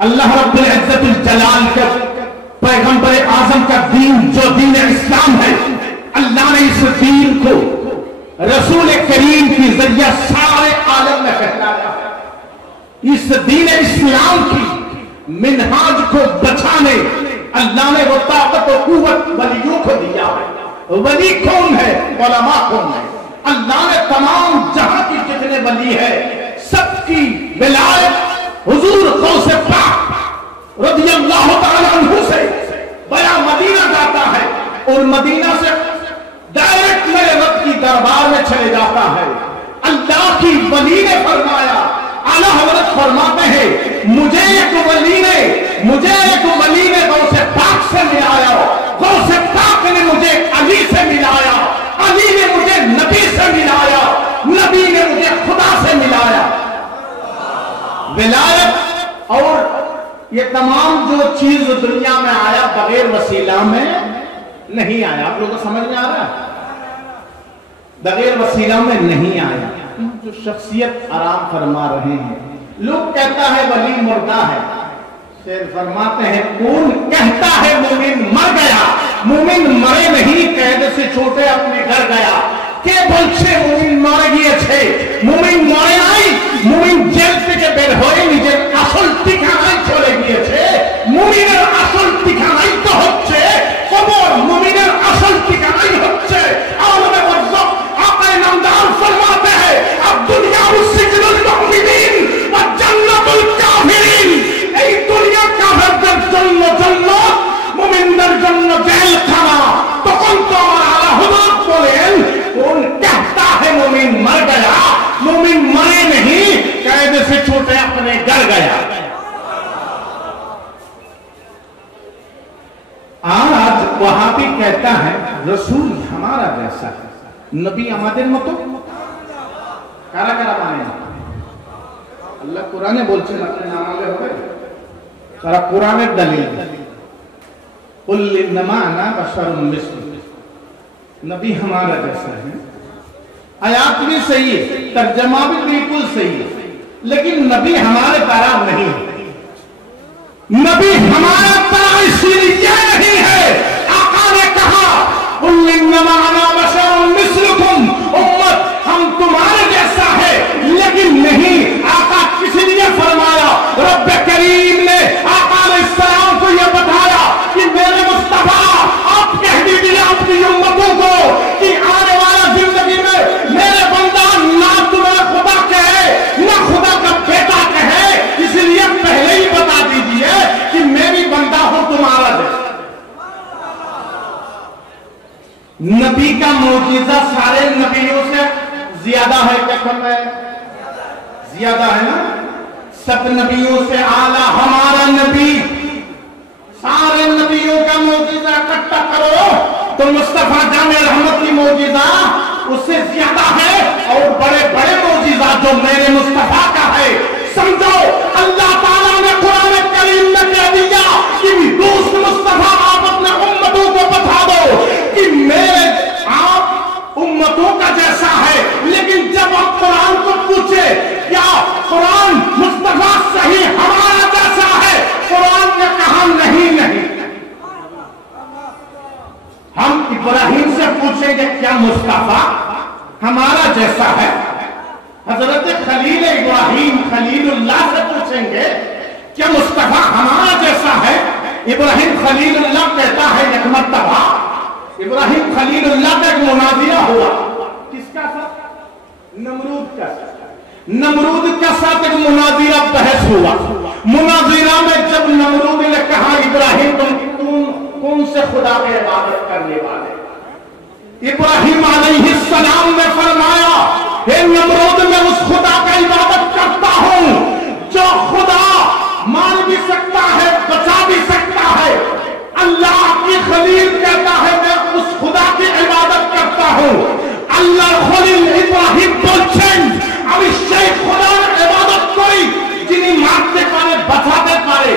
اللہ رب العزت الجلال کا پیغمبر اعظم کا دین جو دین اسلام ہے، اللہ نے اس دین کو رسول کریم کی ذریعہ سارے عالم میں پھیلایا ہے۔ اس دین اسلام کی منہاج کو بچانے اللہ نے وہ طاقت و قوت ولیوں کو دیا ہے۔ ولی کون ہے؟ علماء کون ہے؟ اللہ نے تمام جہاں کی جتنے ولی ہے سب کی ولایت حضور غوث پاک رضی اللہ تعالی عنہ سے بیان مدینہ جاتا ہے اور مدینہ سے ڈائریکٹ میرے رب کی دربار میں چلے جاتا ہے۔ اللہ کی ولی نے فرمایا، اعلیٰ حضرت فرماتے ہیں مجھے ایک ولی نے غوث پاک سے ملایا، غوث پاک نے مجھے علی سے ملایا، علی نے مجھے نبی سے ملایا، نبی نے مجھے خدا سے ملایا۔ ولایت اور یہ تمام جو چیز دنیا میں آیا بغیر وسیلہ میں نہیں آیا۔ آپ لوگوں کو سمجھ میں آ رہا ہے؟ بغیر وسیلہ میں نہیں آیا۔ جو شخصیت آرام فرما رہے ہیں، لوگ کہتا ہے ولی مردہ ہے، شیر فرماتے ہیں کون کہتا ہے مومن مر گیا؟ مومن مرے نہیں، قید سے چھوٹے اپنے گھر گیا کہ بولچے مومن مر گئے تھے، مومن مرے نہیں، مومن جیل থেকে বের হয়ে নিজের আসল ঠিকানায় চলে গিয়েছে। মুমিনের আসল ঠিকানাই তো হচ্ছে কবর, মুমিনের আসল ঠিকানাই হচ্ছে আলমে বারজাখ। আকা নামদার ফরমাতে हैं अब दुनिया सिजनुल मुमिनीन व जन्नतुल काफिरीन। এই দুনিয়া কাফেরদের জন্য জান্নাত, মুমিনদের জন্য জেলখানা। তখন তো আমার আলা হুজুর বলেন কোন कहता है मुमिन मर गया? मुमिन मरे नहीं, कैद से छूटे अपने घर गया। आज वहां भी कहता है रसूल हमारा जैसा है, नबी আমাদের মতো। কারা কারা মানে না? আল্লাহ কোরআনে বলছেন আপনি না মানলে হবে? তারা কোরআনের দলিল কুল ইন্নামা আনা বাশারুম মিসলুকুম, नबी हमारा जैसा है। आयात भी सही है, तर्जमा भी बिल्कुल सही है, लेकिन नबी हमारे तरह नहीं है। नबी हमारे तरह इसलिए नहीं है, आका ने कहा कुल इन्नमा अना बशरुम मिस्लुकुम, उम्मत हम तुम्हारे जैसा है, लेकिन नहीं। आका किस लिए फरमाया? रब करीम ने आका अलैहिस्सलाम को यह बताया कि मेरे मुस्तफा आप कह दीजिए अपनी उम्मतों को कि आने वाला जिंदगी में मेरे बंदा ना तुम्हें खुदा कहे ना खुदा का बेटा कहे, इसलिए पहले ही बता दीजिए कि मैं भी बंदा हूं तुम्हारा जैसा। नबी का मौजूदा सारे नबियों से ज्यादा है क्या कम है? ज्यादा है ना? सब नबियों से आला हमारा नबी। सारे नबियों का मौजूदा इकट्ठा करो तो मुस्तफा जाने रहमत की मौजूदा उससे ज्यादा है, और बड़े बड़े मौजूदा जो मेरे मुस्तफा का है। समझो अल्लाह ताला ने कुरान करीम में कह दिया कि दोस्त मुस्तफा आप अपने उम्मतों को बता दो कि मेरे आप उम्मतों का जैसा है। लेकिन जब आप कुरान को पूछे क्या कुरान मुस्तफा सही हमारा जैसा है, कुरान ने कहा नहीं नहीं। हम इब्राहिम से पूछेंगे क्या मुस्तफा हमारा जैसा है? हजरत खलील इब्राहिम खलीलुल्लाह से पूछेंगे क्या मुस्तफा हमारा जैसा है? इब्राहिम खलीलुल्लाह कहता है एक मर्तबा इब्राहिम खलीलुल्लाह का एक मुनाजिरा हुआ। किसका साथ? नमरूद का साथ। नमरूद का साथ एक मुनाजिरा बहस हुआ। मुनाजिरा में जब नमरूद ने कहा इब्राहिम तुम कौन से खुदा की इबादत करने वाले? इब्राहिम अलैहिस्सलाम ने फरमाया हे नमरूद मैं उस खुदा का इबादत करता हूं जो खुदा मार भी सकता है बचा भी सकता है। अल्लाह की खलील कहता है मैं उस खुदा की इबादत करता हूं। अल्लाह खलील इब्राहिम बोलছেন আমি সেই খোদার ইবাদত করি যিনি মারতে পারে বাঁচাতে পারে।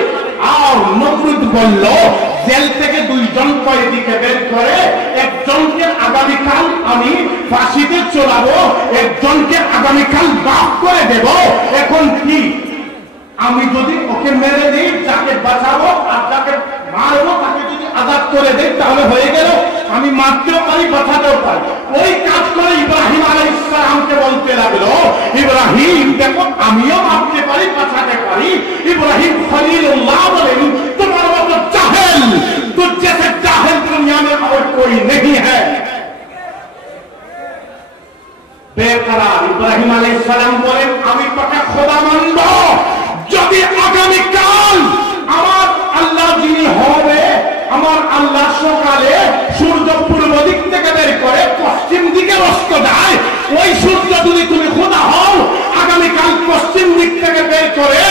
আর নমরুদ বলল জেল থেকে দুইজন কয়েদিকে বের করে একজনকে আগামীকাল আমি ফাঁসিতে চড়াবো, একজনকে আগামীকাল মাফ করে দেব। এখন কি আমি যদি ওকে মেরে দিই, যাকে বাঁচাবো আর যাকে মারবো তাকে যদি আজাদ করে দেই তাহলে হয়ে গেল। আমি মারতেও পারি, বাঁচাতেও পারি। ওই কাজ করে ইব্রাহিম আলাইহিস সালামকে বলতে লাগলো, ইব্রাহিম দেখো আমিও মারতে পারি, বাঁচাতে পারি। ইব্রাহিম খলিলুল্লাহ বলেন, তোমার মতো জাহেল, তুझ जैसे জাহেল দুনিয়া में और कोई नहीं है। বেকার ইব্রাহিম আলাইহিস সালাম বলেন, আমি তোকে খোদা মানব যদি আগামীকাল আমার আল্লাহ যিনি হবে, আমার আল্লাহ সকালে সূর্য পূর্ব দিক থেকে বের করে পশ্চিম দিকে অস্ত যায়, ওই সূর্য যদি তুমি খোদা হও, আগামীকাল পশ্চিম দিক থেকে বের করে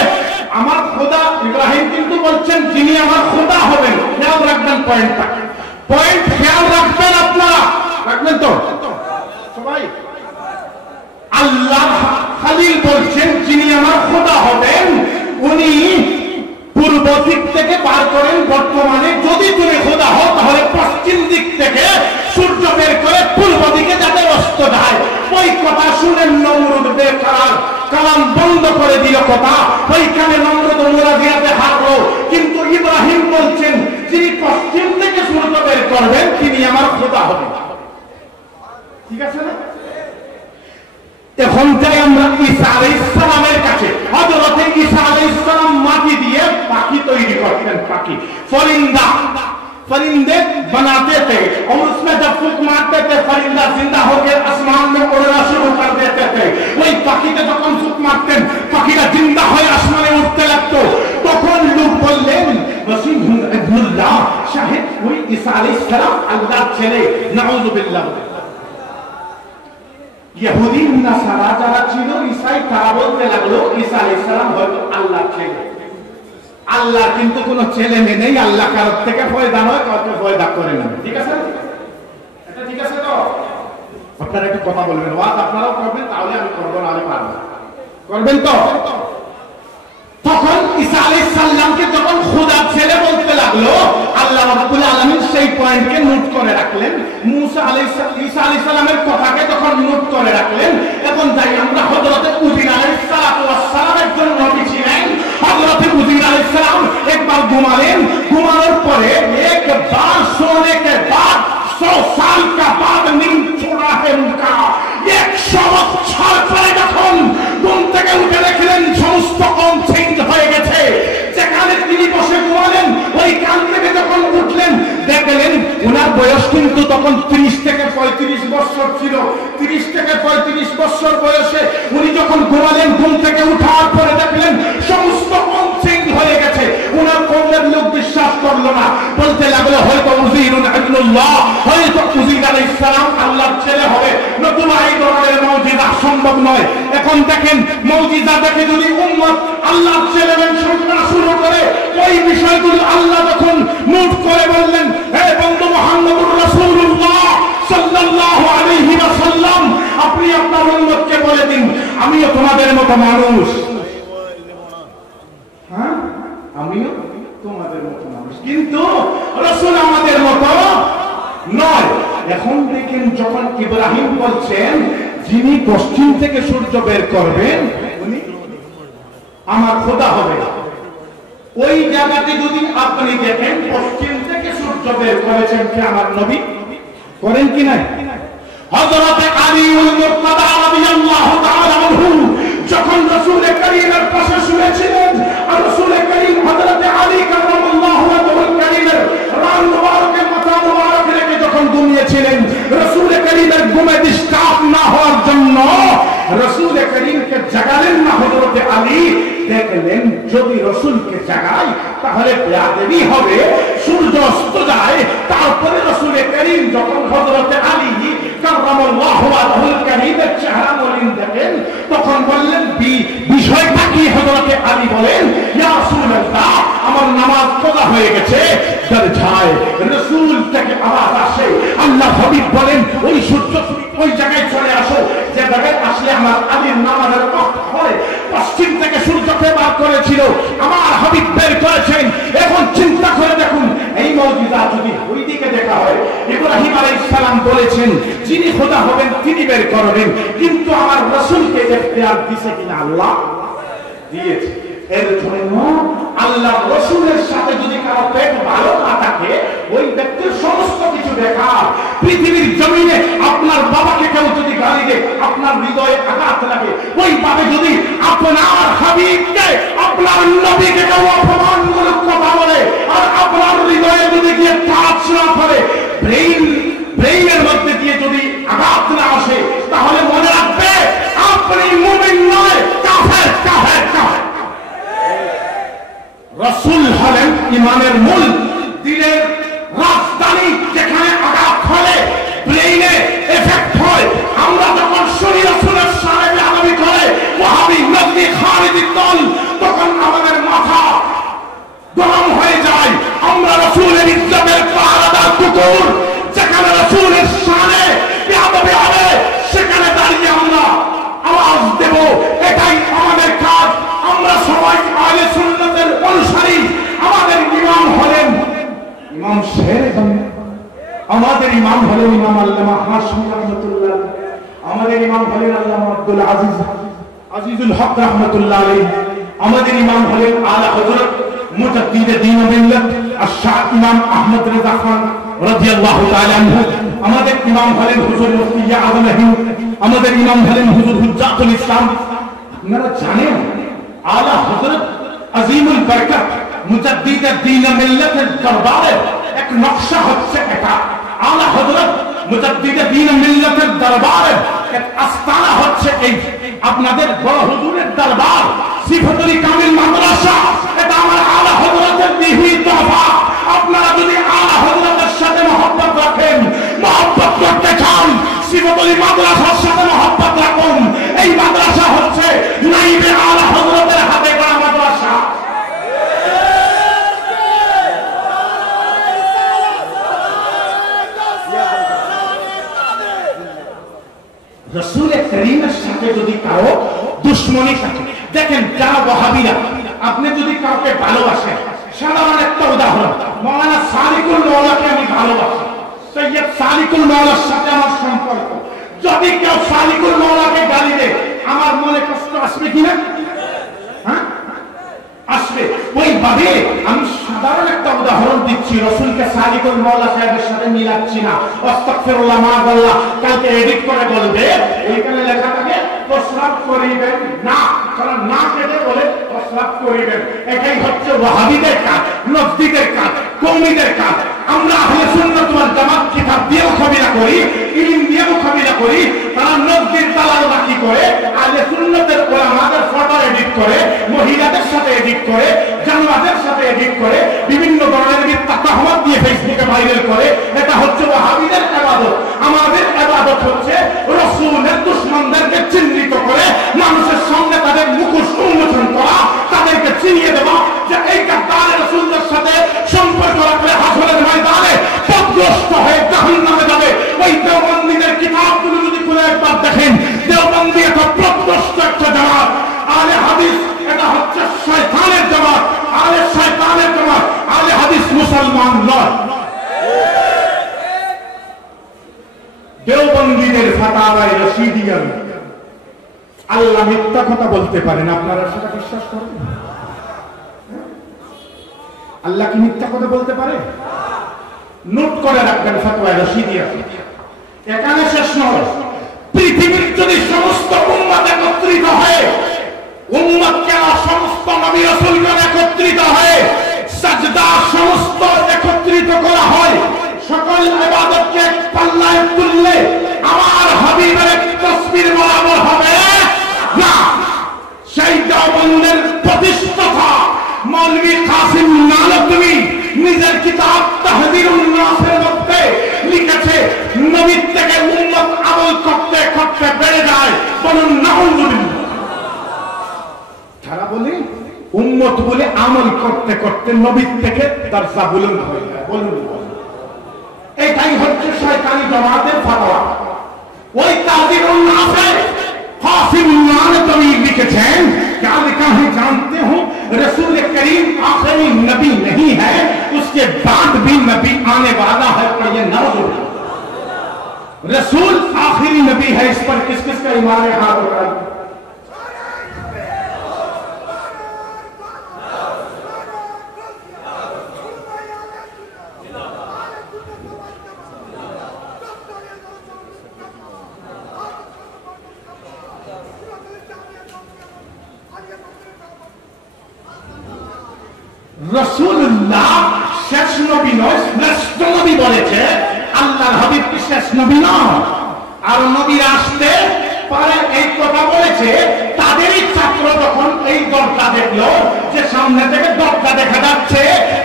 আমার খোদা। ইব্রাহিম কিন্তু বলছেন যিনি আমার খোদা হবেন। খেয়াল রাখবেন পয়েন্টটা, পয়েন্ট খেয়াল রাখবেন আপনারা, রাখবেন তো সবাই। আল্লাহ খালিল বলছেন যিনি আমার খোদা হবেন, উনি পূর্ব দিক থেকে বার করেন। বর্তমানে যদি তুমি খোদা হও তাহলে পশ্চিম দিক থেকে সূর্য বের করে পূর্ব দিকে যাতে অস্ত যায়। ওই কথা শুনে নমরুদ বেকার কালাম বন্ধ করে দিল কথা। ওইখানে নমরুদ মুরাদিয়াতে হারলো। কিন্তু ইব্রাহিম বলছেন যিনি পশ্চিম থেকে সূর্য বের করবেন তিনি আমার খোদা হবেন। ঠিক আছে না? এখন যাই আমরা ঈসা আলাইহিস সালামের কাছে। হযরত ঈসা আলাইহিস সালাম মাটি দিয়ে পাখি তৈরি করতেন, পাখি ফরিন্দা, परिंदे बनाते थे और उसमें जब फूंक मारते थे परिंदा जिंदा होकर आसमान में उड़ना शुरू कर देते थे। वही पाखी के যখন ফুঁক মারতেন পাখিটা জিন্দা হয়ে আসমানে উঠতে লাগতো। তখন লোক বললেন ওয়াসিহুন ইবনুল্লাহ, শাহিদ ওই ঈসা আলাইহিস সালাম আল্লাহর ছেলে। নাউযুবিল্লাহ। ইহুদি নাসারা যারা ছিল ঈসাই, তারা বলতে লাগলো ঈসা আলাইহিস সালাম হয়তো আল্লাহর ছেলে। আল্লাহ কিন্তু কোনো ছেলে মেয়ে নেই, আল্লাহ কারোর থেকে পয়দা নয়, কাউকে পয়দা করে না। ঠিক আছে? এটা ঠিক আছে তো? আপনারা একটু কথা বলবেন, ওয়াজ আপনারাও করবেন, তাহলে আমি করবো না, আমি পারবো। করবেন তো? তখন ঈসা আলাইহিস সালামকে যখন খোদার ছেলে বলতে লাগলো, আল্লাহ রাব্বুল আলামিন সেই পয়েন্টকে নোট করে রাখলেন। ঈসা আলাইহিস সালামের কথাকে যখন নোট করে রাখলেন, এখন যাই আমরা হযরত উযাইর আলাইহিস সালাম একজন নবী ছিলেন। হযরত উযাইর আলাইহিস সালাম একবার ঘুমালেন, ঘুমানোর পরে একবার सोने के बाद 100 साल का बाद नींद छोड़ा है उनका। 100 বছর পরে যখন ঘুম থেকে উঠে দেখলেন সমস্ত কম চেঞ্জ হয়ে গেছে। যেখানে তিনি বসে ঘুমালেন ওই কান থেকে যখন উঠলেন দেখলেন ওনার বয়স কিন্তু তখন 30 থেকে 35 বছর ছিল। 30 থেকে 35 বছর বয়সে উনি যখন ঘুমালেন, ঘুম থেকে উঠার পরে দেখলেন সমস্ত কম চেঞ্জ হয়ে গেছে। ওনার কওমের লোক বিশ্বাস করলো না, বলতে লাগলো হয়তো উযাইরুন ইবনুল্লাহ, হয়তো উযাইর আলাইহিস সালাম আল্লাহর ছেলে হবে, নতুবা এই ধরনের মুজিজা সম্ভব নয়। এখন দেখেন মুজিজা দেখে যদি উম্মত আল্লাহর ছেলে শুনতে শুরু করে, ওই বিষয়গুলো আল্লাহ যখন নোট করে বললেন, হে বন্ধু মুহাম্মদুর রাসূলুল্লাহ সাল্লাল্লাহু আলাইহি ওয়াসাল্লাম, আপনি আপনার উম্মতকে বলে দিন আমিও তোমাদের মতো মানুষ। হ্যাঁ, আমিও তোমাদের মতো মানুষ, কিন্তু রাসূল আমাদের মতো নয়। এখন দেখেন যখন ইব্রাহিম বলছেন যিনি পশ্চিম থেকে সূর্য বের করবেন উনি আমার খোদা হবে, ওই জায়গাতে যদি আপনি দেখেন পশ্চিম থেকে সূর্য বের করেছেন কে? আমার নবী। করেন কি নাই? হযরত আলীউল মুরতাদা রাদিয়াল্লাহু তাআলা আনহু যখন রাসূল কারীমের পাশে শুয়েছিলেন, আর রাসূল কারীম হযরত আলী কারামাল্লাহু ওয়াজহুল কারীমের রান মুবারকের মাথা মুবারক রেখে যখন ঘুমিয়েছিলেন, রাসূল কারীমের ঘুমে ডিস্টার্ব না হওয়ার জন্য রাসূল কারীমকে জাগালেন না হযরত আলী। দেখলেন যদি রাসূলকে জাগাই তাহলে বেয়াদবি হবে, সূর্য অস্ত যায়। তারপরে রাসূল কারীম যখন হযরত আলী কারামাল্লাহু ওয়াজহুল কারীমের চেহারা মলিন দেখেন, তখন বললেন বিষয়টা কি? হযরত আলী বলেন ইয়া রাসূলুল্লাহ, আমার নামাজ কাজা হয়ে গেছে। দরজায় রাসূল থেকে আওয়াজ আসে, আল্লাহ হাবিব বলেন ওই সূর্য ওই জায়গায় চলে আসো যে জায়গায় আসলে আমার আলীর নামাজের ওয়াক্ত হয়। পশ্চিম থেকে সূর্যকে বার করেছিল, আমার হাবিব বের করেছেন। এখন চিন্তা করে দেখুন এই মুজিজা যদি ওই দিকে দেখা হয়, ইব্রাহিম আলাইহিস সালাম বলেছেন যিনি খোদা হবেন তিনি বের করবেন, কিন্তু আমার রাসূলকে ইখতিয়ার দিয়েছে কিনা? আল্লাহ দিয়েছে। এর জন্য আল্লাহ রসুলের সাথে যদি কারো পেট ভালো না থাকে, ওই ব্যক্তির সমস্ত কিছু বেকার। পৃথিবীর জমিনে আপনার বাবাকে কেউ যদি গালি দেয়, আপনার হৃদয়ে আঘাত লাগে। ওইভাবে যদি আপনার হাবিবকে, আপনার নবীকে কেউ অপমানমূলক কথা বলে, আর আপনার হৃদয়ে যদি গিয়ে টাচ না করে, ব্রেইনের মধ্যে দিয়ে যদি আঘাত না আসে, তাহলে মনে রাখবে আপনি মুমিন নয়, কাফের কাফের কাফের। রাসূল হলেন ঈমানের মূল, দিলের রাজধানী, যেখানে আঘাত হলে ব্রেইনে এফেক্ট হয়। আমরা যখন শুনি রাসূলের শানে বেয়াদবি করে ওয়াহাবি নজদি খারিজি দল, তখন আমাদের মাথা গরম হয়ে যায়। আমরা রাসূলের ইজ্জতের পাহারাদার কুকুর, যেখানে রাসূলের শানে বেয়াদবি হবে সেখানে দাঁড়িয়ে আমরা আওয়াজ দেব। এটাই আমাদের কাজ। আমরা সবাই আহলে সুন্নাতের অনুসারী। আমাদের ইমাম হলেন ইমাম শেখ, আমাদের ইমাম হলেন ইমাম আল্লামা হাশমি রাহমাতুল্লাহ, আমাদের ইমাম হলেন আল্লামা আব্দুল আজিজুল হক রাহমাতুল্লাহ আলাইহি, আমাদের ইমাম হলেন আলা হযরত মুজাদ্দিদ দ্বীন ও মিল্লাত আশ-শাহ ইমাম আহমদ রেজা খান রাদিয়াল্লাহু তাআলা আনহু, আমাদের ইমাম হলেন হুজুর মুফতি আযম হিন্দ, আমাদের ইমাম হলেন হুজুর হুজ্জাতুল ইসলাম। আপনারা জানেন আলা হযরত আজিমুল বরকত মুজাদ্দিদ দ্বীন ও মিল্লাতের দরবারে এক নকশা হচ্ছে এটা। আলা হযরত মুজাদ্দিদ দ্বীন ও মিল্লাতের দরবারে এক আস্তানা হচ্ছে এই আপনাদের বড় হুজুরের দরবার, সিফাতুল কামিল মাদ্রাসা। এটা আমার আলা হযরতের দিহি তোহফা। আপনারা যদি আলা হযরতের সাথে মহব্বত রাখেন, মহব্বত করতে চান, সিফাতুল মাদ্রাসার সাথে মহব্বত রাখুন। এই মাদ্রাসা হচ্ছে নাইবে আলা হযরতের হাতে গড়া মাদ্রাসা। রাসূল করিমের সাথে যদি কারো দুশ্মনী থাকে, দেখেন যারা ওয়াহাবিরা, আপনি যদি কাউকে ভালোবাসেন, সাধারণ একটা উদাহরণ, মাওলানা সালিকুল মাওলাকে আমি ভালোবাসি, সৈয়দ সালিকুল মাওলার সাথে আমার সম্পর্ক, যদি কেউ সালিকুল মাওলাকে গালি দেয়, আমার মনে কষ্ট আসবে কিনা? হ্যাঁ, আসবে। ওইভাবে আমি সাধারণ একটা উদাহরণ দিচ্ছি, রাসূলকে সালিকুল মাওলা সাহেবের সাথে মিলাচ্ছি না। আস্তাগফিরুল্লাহ মাআল্লাহ, কালকে এডিট করে বলবে এইখানে লেখা থাকে প্রস্রাব করিবেন না, কারণ না কেটে বলে প্রস্রাব করিবেন। এটাই হচ্ছে ওয়াহাবিদের কাজ, নজদিদের কাজ, কওমিদের কাজ। আমরা আহলে সুন্নাত ওয়াল জামাত কিতাব দিয়ে মুকাবিলা করি, ইলম দিয়ে মুকাবিলা করি। তারা নজদির দালালরা কি করে, আহলে সুন্নাতের উলামাদের ফটো এডিট করে, মহিলাদের সাথে এডিট করে, জানোয়ারদের সাথে এডিট করে, বিভিন্ন ধরনের মিথ্যা তহমত দিয়ে ফেসবুকে ভাইরাল করে। এটা হচ্ছে ওয়াহাবিদের ইবাদত। আমাদের ইবাদত হচ্ছে রাসূলের দুশমনদেরকে চিহ্নিত করে মানুষের সামনে তাদের মুখোশ উন্মোচন করা, তাদেরকে চিনিয়ে দেওয়া যে এই গাদ্দার রাসূলের সাথে সম্পর্ক রাখলে হাসরের ময়দানে পথভ্রষ্ট হয়ে জাহান্নামে যাবে। ওই দেওবন্দীদের কিতাবগুলো যদি খুলে একবার দেখেন, দেওবন্দি একটা পথভ্রষ্ট একটা জামাত। আহলে হাদিস এটা হচ্ছে শয়তানের জামাত, আহলে শয়তানের জামাত। আহলে হাদিস মুসলমান নয়। দেওবন্দীদের ফাতাওয়ায়ে রাশিদিয়া, আল্লাহ মিথ্যা কথা বলতে পারেন, আপনারা সেটা বিশ্বাস করেন? আল্লাহ কি মিথ্যা কথা বলতে পারে? নোট করে রাখবেন ফাতওয়ায়ে রাশিদিয়া। এখানে শেষ নয়, পৃথিবীর যদি সমস্ত উম্মত একত্রিত হয়, উম্মত কেন সমস্ত নবী রাসূলগণ একত্রিত হয়, সাজদা সমস্ত একত্রিত করা হয়, সকল ইবাদতকে এক পাল্লায় তুললে আমার হাবিবের তাসবির বরাবর হবে না। সেই দেওবন্দের প্রতিষ্ঠাতা মৌলভী কাসিম নানবী নিজের কিতাব তাহযীরুন নাসের মধ্যে লিখেছে, নবীর থেকে উম্মত আমল করতে করতে বেড়ে যায়। বলুন নাউযুবিল্লাহ। তারা বলে উম্মত বলে আমল করতে করতে নবীর থেকে দরজা বুলন্দ হয়ে যায়। বলুন, এটাই হচ্ছে শয়তানি জামাতের ফতোয়া। ওই তাহযীরুন নাসে কাসিম নানবী লিখেছেন, क्या लिखा है जानते हो? रसूल करीम आखिरी नबी नहीं है, उसके बाद भी नबी आने वाला है। पर ये नाउज़ुबिल्लाह, रसूल आखिरी नबी है। इस पर किस किस का ईमान है? हाथ उठाइए। রাসূলুল্লাহ শেষ নবী নয়, শ্রেষ্ঠ নবী বলেছে। আল্লাহর হাবিব কি শেষ নবী নয়? আর নবীরা আসতে পারে এই কথা বলেছে। তাদেরই ছাত্র যখন এই দরজা দেখলো, যে সামনে থেকে দরজা দেখা যাচ্ছে,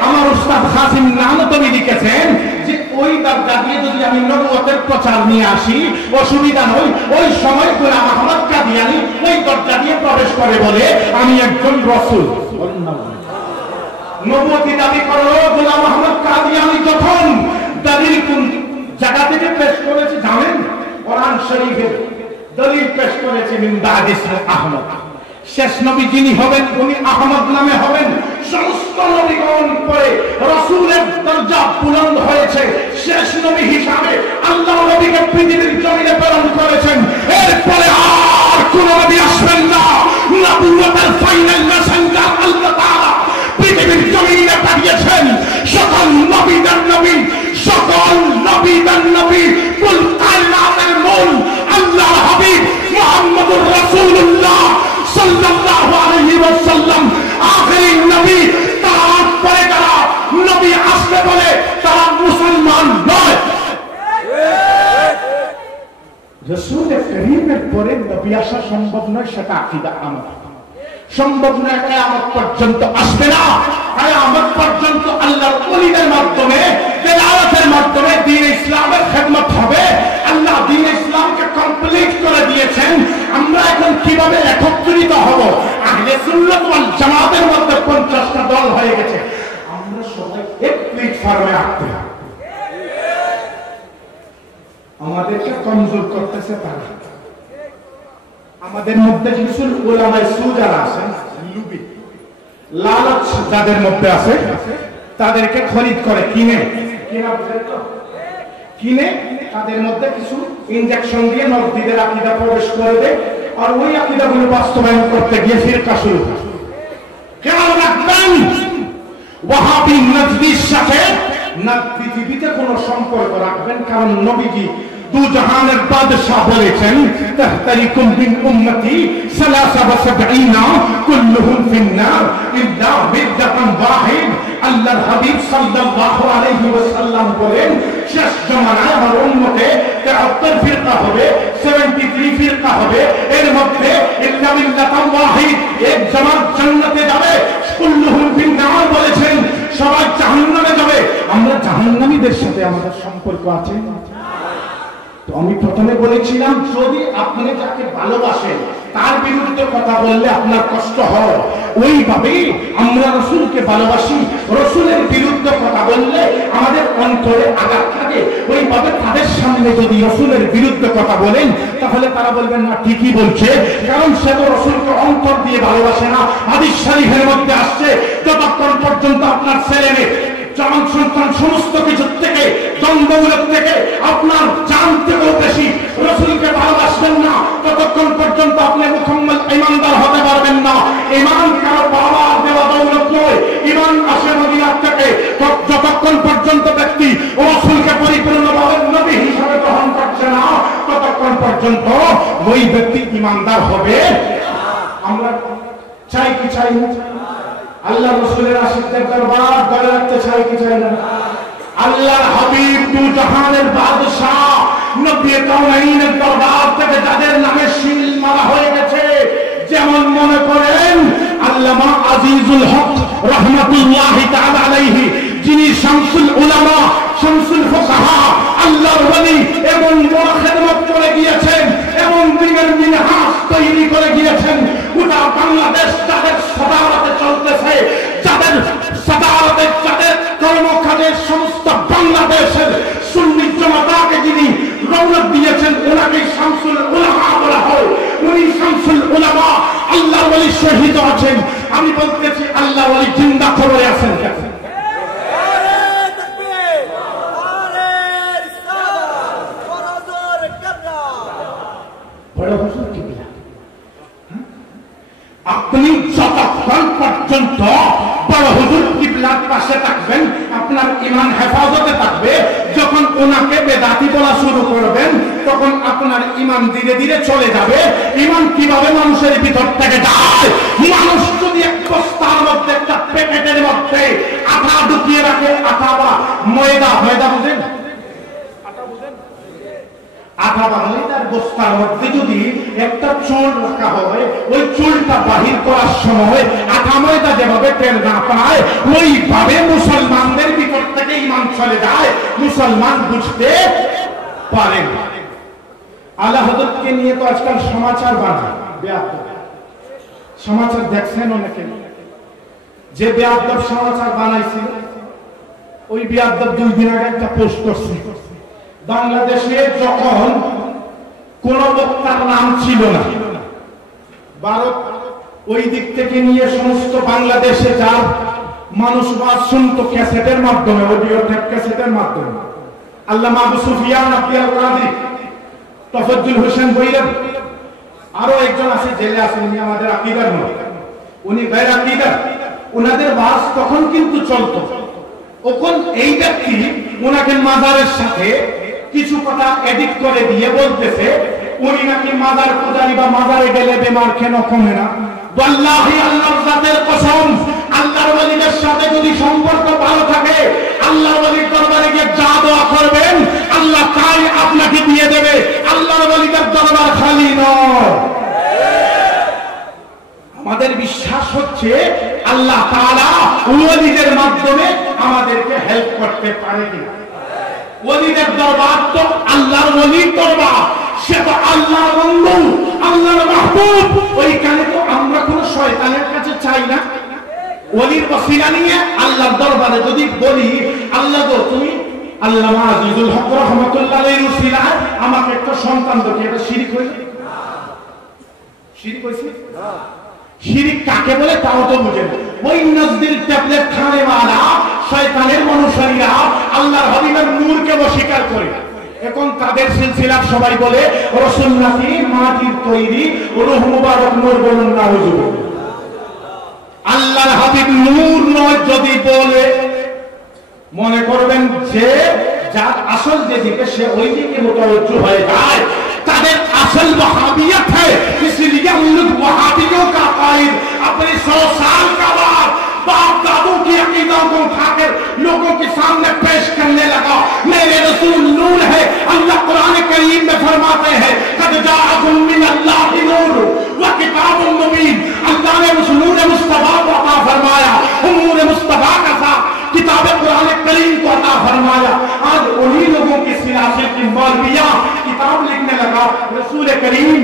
আমার উস্তাদ কাসিম নানতবী লিখেছেন যে ওই দরজা দিয়ে যদি আমি নবুয়তের প্রচার নিয়ে আসি অসুবিধা নয়। ওই সময় গোলাম আহমদ কাদিয়ানী ওই দরজা দিয়ে প্রবেশ করে বলে আমি একজন রাসূল। নবুয়তি দাবি করলো গোলাম আহমদ কাদিয়ানী যখন দলিল কোন জায়গা থেকে পেশ করেছে জানেন? কোরআন শরীফের দলিল পেশ করেছে মিন বাদ ইসমি আহমদ। শেষ নবী যিনি হবেন উনি আহমদ নামে হবেন। সমস্ত নবীগণ পরে রাসূলের দরজা বুলন্দ হয়েছে। শেষ নবী হিসাবে আল্লাহ নবীকে পৃথিবীর জমিনে প্রেরণ করেছেন। এরপরে আর কোন নবী আসবেন না। নবুয়তের ফাইনাল মেসেঞ্জার আল্লাহ তাআলা পৃথিবীর জমিনে পাঠিয়েছেন। সকল নবীদের নবী, সকল নবীদের নবী, কুল কায়নাতের মূল আল্লাহর হাবিব মুহাম্মদুর রাসূলুল্লাহ সাল্লাল্লাহু আলাইহি ওয়াসাল্লাম আখেরি নবী। তারপরে যারা নবী আসবে বলে তারা মুসলমান নয়। রাসূল করিমের পরে নবী আসা সম্ভব নয়, সেটা আকীদা আমার সম্ভব নয়। কিয়ামত পর্যন্ত আসবে না। কিয়ামত পর্যন্ত আল্লাহর ওলিদের মাধ্যমে, বেলায়েতের মাধ্যমে দ্বীন ইসলামের খেদমত হবে। আল্লাহ দ্বীন ইসলামকে কমপ্লিট করে দিয়েছেন। আমরা এখন কিভাবে একত্রিত হব? আহলে সুন্নাত ওয়াল জামাতের মধ্যে 50টা দল হয়ে গেছে। আমরা সবাই এক প্ল্যাটফর্মে আসতে হবে। আমাদেরকে কমজোর করতেছে তারা। আমাদের মধ্যে কিছু উলামায়ে সু যারা আছেন, লুবি লালচ যাদের মধ্যে আছে, তাদেরকে খরিদ করে, কিনে তাদের মধ্যে কিছু ইনজেকশন দিয়ে নবীদের আকীদা প্রবেশ করে দেয়। আর ওই আকীদাগুলো বাস্তবায়ন করতে গিয়ে ফিরকা শুরু হয়। খেয়াল রাখবেন, ওয়াহাবি নজদির সাথে না পৃথিবীতে কোনো সম্পর্ক রাখবেন। কারণ নবীজি দু জাহানের বাদশাহ বলেছেন তাহতারিকুম বিন উম্মতি 73 কুল্লুহুম ফিন্নার ইল্লা মিল্লাতান ওয়াহিদ। আল্লাহর হাবিব সাল্লাল্লাহু আলাইহি ওয়াসাল্লাম বলেন শেষ জামানায় আমার উম্মতে 73 ফিরকা হবে, 73 ফিরকা হবে। এর মধ্যে ইল্লা মিল্লাতান ওয়াহিদ, এক জামাত জান্নাতে যাবে। কুল্লুহুম ফিন্নার বলেছেন সবাই জাহান্নামে যাবে। আমরা জাহান্নামীদের সাথে আমাদের সম্পর্ক আছে। তো আমি প্রথমে বলেছিলাম যদি আপনি যাকে ভালোবাসেন তার বিরুদ্ধে কথা বললে আপনার কষ্ট হয়, ওইভাবেই আমরা রাসূলকে ভালোবাসি, রাসূলের বিরুদ্ধে কথা বললে আমাদের অন্তরে আঘাত লাগে। ওইভাবে তাদের সামনে যদি রাসূলের বিরুদ্ধে কথা বলেন তাহলে তারা বলবেন না ঠিকই বলছে, কারণ সে তো রাসূলকে অন্তর দিয়ে ভালোবাসে না। হাদিস শরীফের মধ্যে আসছে যতক্ষণ পর্যন্ত আপনার ছেলে মেয়ে জান সন্তান সমস্ত কিছুর থেকে, দ্বন্দ্বমূলক থেকে, আপনার জান থেকেও বেশি রাসূলকে ভালোবাসবেন না, ততক্ষণ পর্যন্ত আপনি মুকাম্মাল ঈমানদার হতে পারবেন না। ঈমান কারো বাবার দেওয়া দৌলত নয়, ঈমান আসে মদিনা থেকে। যতক্ষণ পর্যন্ত ব্যক্তি রাসূলকে পরিপূর্ণভাবে নবী হিসাবে গ্রহণ করছে না, ততক্ষণ পর্যন্ত ওই ব্যক্তি ঈমানদার হবে। আমরা চাই কি চাই না? আল্লাহ রাসূলের আশিকদের দরবার ধরে রাখতে চাই কি চাই না? আল্লাহর হাবিব দু জাহানের বাদশা নবী কাউনাইনের দরবার থেকে যাদের নামে শিল মারা হয়ে গেছে, যেমন মনে করেন আল্লামা আজিজুল হক রাহমাতুল্লাহি তাআলা আলাইহি, যিনি শামসুল উলামা, শামসুল ফুকাহা, আল্লাহর ওলি, এবং বড় খেদমত করে গিয়েছেন, এবং দিনের মিনহাজ তৈরি করে গিয়েছেন। গোটা বাংলাদেশ যাদের সাদারতে চলতেছে, যাদের সাদারতে, যাদের কর্মকাজের সমস্ত বাংলাদেশের সুন্নি জামাতকে যিনি রওনক দিয়েছেন, ওনাকে শামসুল উলামা বলা হয়। উনি শামসুল উলামা, আল্লাহর ওলি শহীদ আছেন। আমি বলতেছি আল্লাহর ওলি জিন্দা খবরে আছেন। আপনি যতক্ষণ পর্যন্ত বড় হুজুর কিবলার পাশে থাকবেন আপনার ঈমান হেফাজতে থাকবে। যখন ওনাকে বেদাতি বলা শুরু করবেন তখন আপনার ঈমান ধীরে ধীরে চলে যাবে। ঈমান কিভাবে মানুষের ভিতর থেকে যায়? মানুষ যদি এক বস্তার মধ্যে, একটা প্যাকেটের মধ্যে মধ্যে আটা ঢুকিয়ে রাখে, আটা বা ময়দা, ময়দা বুঝেন, আটা বানালে তার বস্তার মধ্যে যদি একটা চুল রাখা হয়, ওই চুলটা বাহির করার সময় আটা ময়দা যেভাবে টের না পায়, ওইভাবে মুসলমানদের ভিতর থেকে ঈমান চলে যায়, মুসলমান বুঝতে পারে না। আলা হযরতকে নিয়ে তো আজকাল সমাচার বানায়, বেয়াদব সমাচার দেখছেন অনেকে, যে বেয়াদব সমাচার বানাইছিল ওই বেয়াদব 2 দিন আগে একটা পোস্ট করছে, বাংলাদেশে যখন কোন বক্তার নাম ছিল না, ভারত ওই দিক থেকে নিয়ে সমস্ত বাংলাদেশে যার মানুষ ওয়াজ শুনতো ক্যাসেটের মাধ্যমে, অডিও টেপ ক্যাসেটের মাধ্যমে, আল্লামা আবু সুফিয়ান, আব্দুল কাদের, তফাজ্জুল হোসেন বৈরাগী, আরো একজন আছে জেলে আছেন, উনি আমাদের আকীদার নয়, উনি গায়র আকীদার, ওনাদের ওয়াজ তখন কিন্তু চলতো। তখন এই ব্যক্তি ওনাকে মাজারের সাথে কিছু কথা এডিট করে দিয়ে বলতেছে উনি নাকি মাজার পূজারি বা মাজারে গেলে বেমার কেন কমে না। ওয়াল্লাহি আল্লাহর জাতের কসম, আল্লাহর ওলিদের সাথে যদি সম্পর্ক ভালো থাকে, আল্লাহর ওলির দরবারে গিয়ে যা দোয়া করবেন আল্লাহ তাই আপনাকে দিয়ে দেবে। আল্লাহর ওলিদের দরবার খালি নয়। আমাদের বিশ্বাস হচ্ছে আল্লাহ তাআলা ওলিদের মাধ্যমে আমাদেরকে হেল্প করতে পারে কিনা। ওলিদের দরবার তো আল্লাহর ওলির দরবার, সে তো আল্লাহর বন্ধু, আল্লাহর মাহবুব। ওইখানে তো আমরা কোন শয়তানের কাছে চাই না। ওলির ওসিলা নিয়ে আল্লাহর দরবারে যদি বলি আল্লাহ গো তুমি আল্লামা আজিজুল হক রাহমাতুল্লাহ আলাইহির ওসিলায় আমাকে একটা সন্তান দাও, এটা শিরক হইছে? শিরক হইছে না। শিরক কাকে বলে তাও তো বুঝেন। ওই নজদিল ট্যাবলেট খানে वाला শয়তানের অনুসারীরা আল্লাহর হাবিবের নূরকে অস্বীকার করে। এখন তাদের সিলসিলা সবাই বলে রাসূল নাকি মাটির তৈরি, রূহ মুবারক নূর, বলুন নাউজুবিল্লাহ। আল্লাহর হাবিব নূর নয় যদি বলে মনে করবেন যে যার আসল যেদিকে সে ওই দিকে মুতাওয়াজ্জু হয়ে যায়। তাদের असल वहाबियत है, इसलिए हम लोग वहाबियों का कायद अपने 100 साल का बाद बाप दादों की अकीदा को उठाकर लोगों के सामने पेश करने लगा। मेरे रसूल नूर है। अल्लाह कुरान करीम में फरमाते हैं कद जाअकुम मिन अल्लाहि नूर व किताबुम मुबीन। अल्लाह ने उस नूर मुस्तफा को अता फरमाया, नूर मुस्तफा का साथ किताब कुरान करीम को अता फरमाया। आज उन्हीं लोगों की सियासत की मौलवियां किताब लिखने लगा रसूल करीम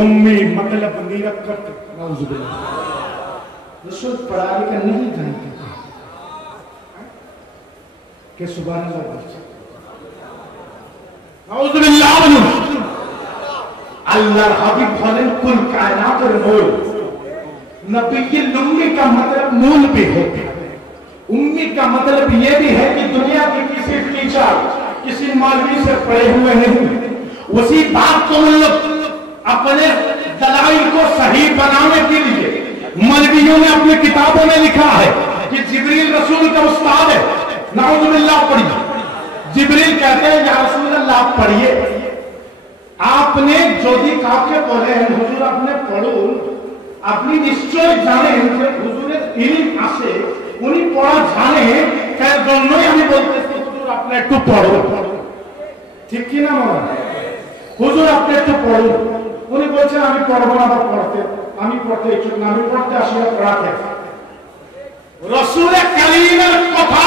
उम्मी मतलब नीरत करते। नाउजुबिल्लाह। रसूल पढ़ा लिखा नहीं जानते कि सुभान अल्लाह। नाउजुबिल्लाह। अल्लाहर हबीब हलन कुल कायनात और नूर। नबी के उम्मी का मतलब नूर भी होता है। उम्मी का मतलब ये भी है कि दुनिया के किसी टीचर किसी मौलवी से पढ़े हुए नहीं। उसी बात को मतलब अपने दलाइल को सही बनाने के लिए मौलवियों ने अपनी किताबों में लिखा है कि जिब्रील रसूल का उस्ताद है। नाउजुबिल्लाह पढ़िए। जिब्रील कहते हैं या रसूल अल्लाह पढ़िए। आपने যদি কাউকে বলেন হুজুর আপনি পড়ুন, আপনি নিশ্চয় জানেন যে হুজুরের ইলম আছে, উনি পড়া জানে, তার জন্যই আমি বলতেছি হুজুর আপনি একটু পড়ুন। ঠিক কি না বলেন? হুজুর আপনি একটু পড়ুন। উনি বলছেন আমি পড়বো না, আমি পড়তে ইচ্ছুক না, আমি পড়তে আসি না, পড়াতে। রাসূল কারীমের কথা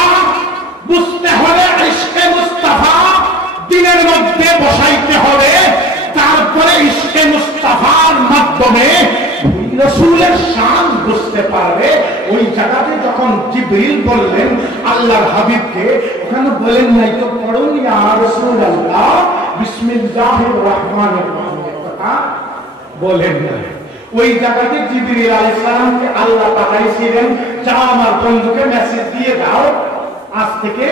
বুঝতে হলে ইশকে মুস্তাফা দিনের মধ্যে বসাইতে হবে, তারপরে ইশকে মুস্তাফার মাধ্যমে রাসূলের শান বুঝতে পারবে। ওই জায়গাতে যখন জিবরিল বললেন আল্লাহর হাবিবকে, ওখানে বলেন নাই তো পড়ুন ইয়া রাসূলুল্লাহ বিসমিল্লাহির রহমানির রহিম, কথা বলেন না। ওই জায়গাতে জিবরিল আলাইহিস সালামকে আল্লাহ পাঠাইছিলেন যাও আমার বন্ধুকে মেসেজ দিয়ে দাও আজ থেকে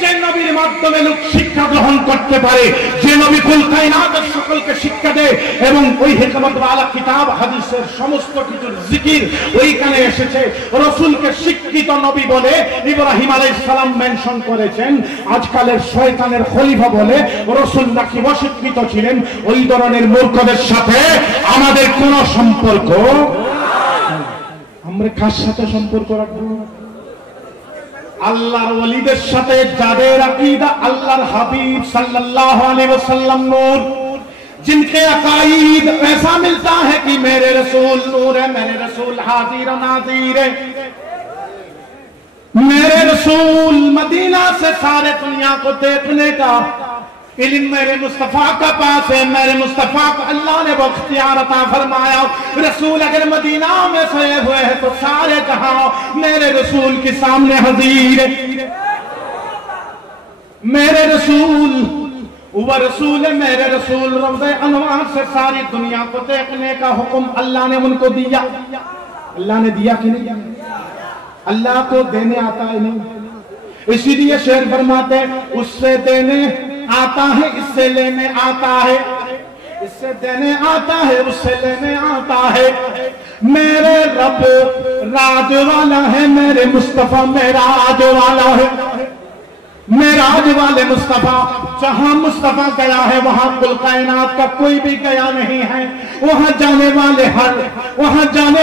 যে নবীর মাধ্যমে লোক শিক্ষা গ্রহণ করতে পারে, যে নবী কুল কায়নাতের সকলকে শিক্ষা দেয় এবং ওই হিকমত ওয়ালা কিতাব হাদিসের সমস্ত কিছুর জিকির ওইখানে এসেছে। রাসূলকে শিক্ষিত নবী বলে ইব্রাহিম আলাইহিস সালাম মেনশন করেছেন। আজকালের শয়তানের খলিফা বলে রাসূল নাকি অশিক্ষিত ছিলেন। ওই ধরনের মূর্খদের সাথে আমাদের কোনো সম্পর্ক। আমরা কার সাথে সম্পর্ক রাখবো? আল্লাহর ওয়ালিদের সাথে যাদের আকীদা আল্লাহর হাবিব সাল্লাল্লাহু अलैहि वसल्लम नूर, जिनके अकाईद ऐसा मिलता है कि मेरे रसूल नूर है, मेरे रसूल हाजिर और नाज़ीर है, मेरे रसूल मदीना से सारे दुनिया को देखने का इल्म मेरे मुस्तफा का पास है। मेरे मुस्तफा को अल्लाह ने वो इख्तियार अता फरमाया, रसूल अगर मदीना में सोए हुए हैं तो सारे जहां मेरे रसूल के सामने हाजिर है। मेरे रसूल वो रसूल है, मेरे रसूल रौज़े अनवार से सारी दुनिया को देखने का हुक्म अल्लाह ने उनको दिया। अल्लाह ने दिया कि नहीं? अल्लाह को देने आता है नहीं, इसीलिए शेर फरमाते उससे देने आता है, इससे लेने आता है, इससे देने आता है, उससे लेने आता है। मेरे रब राज वाला है, मेरे मुस्तफा मेराज वाला है। मेराज वाले मुस्तफा, जहां मुस्तफा गया है वहां कुल कायनात का कोई भी गया नहीं है। वहां जाने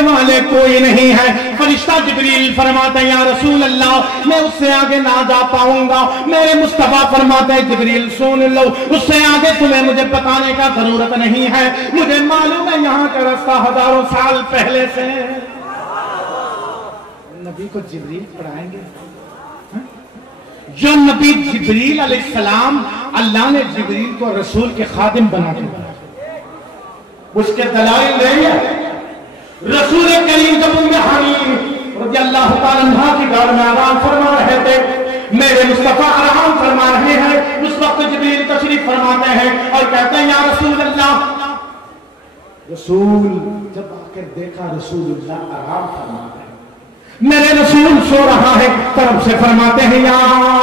वाले कोई नहीं है। फरिश्ता जिब्रील फरमाते हैं या रसूल अल्लाह, मैं उससे आगे ना जा पाऊंगा। मेरे मुस्तफा फरमाते हैं जिब्रील सुन लो, उससे आगे तुम्हें मुझे बताने का जरूरत नहीं है, मुझे मालूम है यहाँ का रास्ता हजारों साल पहले से। नबी को जिब्रील पढ़ाएंगे। जो नबी जिब्रील अलैहिस्सलाम, अल्लाह ने जिब्रील को रसूल के खादिम बना दिया, उसके दलाइल नहीं है। रसूल करीम जब उम्मे हानी रज़ियल्लाहु ताला अन्हा की घर में आराम फरमा रहे थे, मेरे मुस्तफा आराम फरमा रहे हैं, उस वक्त जिब्रील तशरीफ फरमाते हैं और कहते हैं या रसूल अल्लाह। रसूल जब आकर देखा रसूलुल्लाह आराम फरमा रहे हैं, मेरे रसूल सो रहा है, तरफ से फरमाते हैं या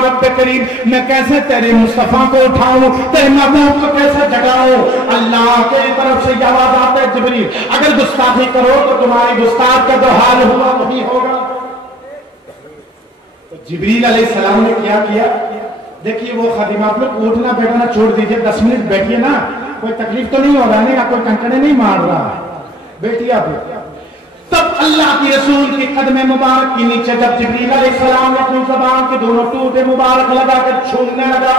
रब्बे करीम, मैं कैसे तेरे मुस्तफा को उठाऊं, तेरे महबूब को कैसे जगाऊं? अल्लाह के तरफ से आवाज आते है जिब्रील अगर गुस्ताखी करो तो तुम्हारी गुस्ताख का जो हाल हुआ वही होगा। तो जिब्रील अलैहिस्सलाम ने क्या किया? देखिए वो खादिम, आप लोग उठना बैठना छोड़ दीजिए, 10 मिनट बैठिए ना, कोई तकलीफ तो नहीं हो रहा है ना, कोई कंकड़े नहीं मार रहा, बैठिए आप। तब अल्लाह की रसूल की कदमे मुबारक के नीचे जब जिब्रील अलैहिस्सलाम ने अपनी ज़बान के दोनों टूटे मुबारक लगाकर छूने लगा,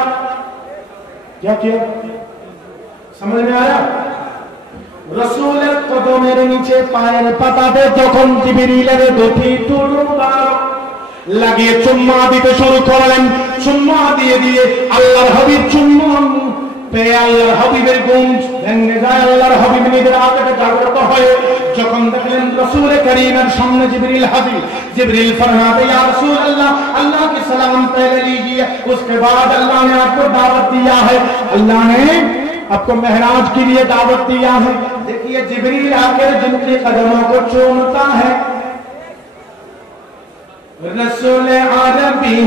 क्या किया समझ में आया? रसूल कदम मेरे नीचे पाए पता दे যখন জিবরিলের দুটি টুল মুবারক লাগিয়ে চুম্মা দিতে শুরু করলেন, চুম্মা দিয়ে দিয়ে আল্লাহর হাবিব চুম্মা পেয়ে আল্লাহর হাবিবের ঘুম ভেঙে যায়। আল্লাহর হাবিব নিদ্রা থেকে জাগ্রত হয়ে যখন দেখলেন रसूल करीम सामने जिब्रील हाजिर, जिब्रील फरमाते या रसूल अल्लाह, अल्लाह की सलाम पहले लीजिए, उसके बाद अल्लाह ने आपको दावत दिया है, अल्लाह ने आपको महराज के लिए दावत दिया है। देखिए जिब्रील आकर जिनके कदमों को चूमता है, रसूल अरबी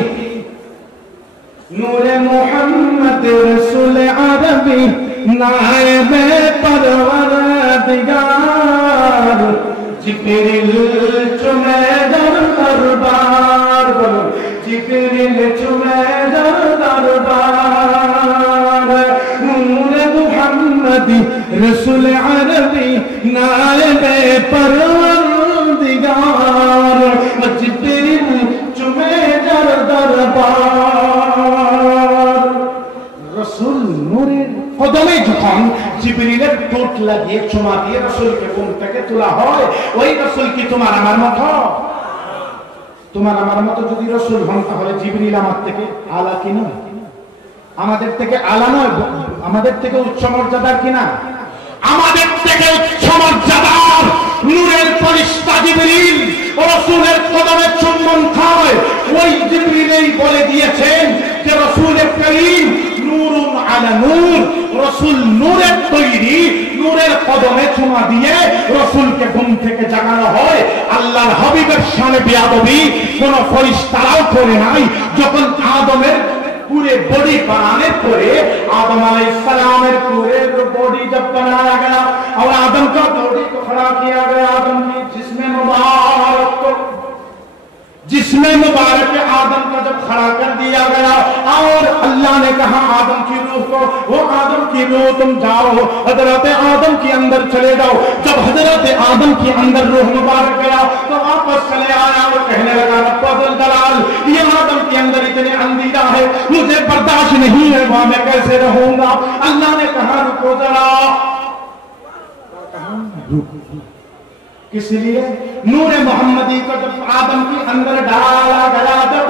नूर मोहम्मद, रसूल अरबी नायब परवरदिगार, जिब्रील चुमे दरबार, बोलो जिब्रील चुमे दरबार, नूर मुहम्मदी रसूल अरबी नायब परवरदिगार, जिब्रील चुमे दरबार। रसूल नूरे কদমে যখন জিবরিলের ঠোঁট লাগিয়ে চুমা দিয়ে রাসূলকে ঘুম থেকে তোলা হয়, ওই রাসূল কি তোমার আমার মতো? তোমার আমার মতো যদি রাসূল হন তাহলে জিবরিল আমার থেকে আলা কি না? আমাদের থেকে আলা নয়, আমাদের থেকে উচ্চ মর্যাদার কিনা? আমাদের থেকে উচ্চ মর্যাদার নূরের ফেরেশতা জিবরিল রাসূলের কদমে চুম্বন খায়। ওই জিবরিলই বলে দিয়েছেন যে রাসূল করিম নূরুন আলা নূর, রাসূল নূরের তৈরি, নূরের কদমে চুমা দিয়ে রাসূলকে ঘুম থেকে জাগানো হয়। আল্লাহর হাবিবের শানে বেয়াদবি কোন ফেরেশতারাও করে নাই। যখন আদমের पूरे बॉडी बनाने पड़े, आदम अलैहिस्सलामेर पूरे बॉडी जब बनाया गया और आदम का बॉडी को खड़ा किया गया, आदम की जिस्म मुबारक को, जिस्म मुबारक आदम का जब खड़ा कर दिया गया और अल्लाह ने कहा आदम की रूह को, वो आदम की फसीलू, तुम जाओ हजरत आदम के अंदर चले जाओ। जब हजरत आदम के अंदर रूह मुबारक गया तो वापस चले आया और कहने लगा रब्बुल जलाल, ये आदम के अंदर इतने अंधेरा है, मुझे बर्दाश्त नहीं है, वहां मैं कैसे रहूंगा। अल्लाह ने कहा रुको जरा, इसलिए नूर मोहम्मदी को जब आदम के अंदर डाला गया, जब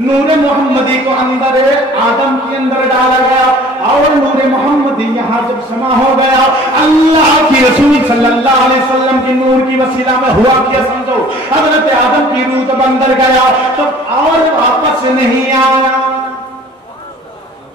नूर मोहम्मदी को अंदर आदम के अंदर डाला गया और नूर मोहम्मदी यहाँ जब समा हो गया, अल्लाह की रसूल सल्लल्लाहु अलैहि वसल्लम की नूर की वसीला में हुआ क्या समझो, हजरत आदम की रूह जब अंदर गया तो और वापस नहीं आया।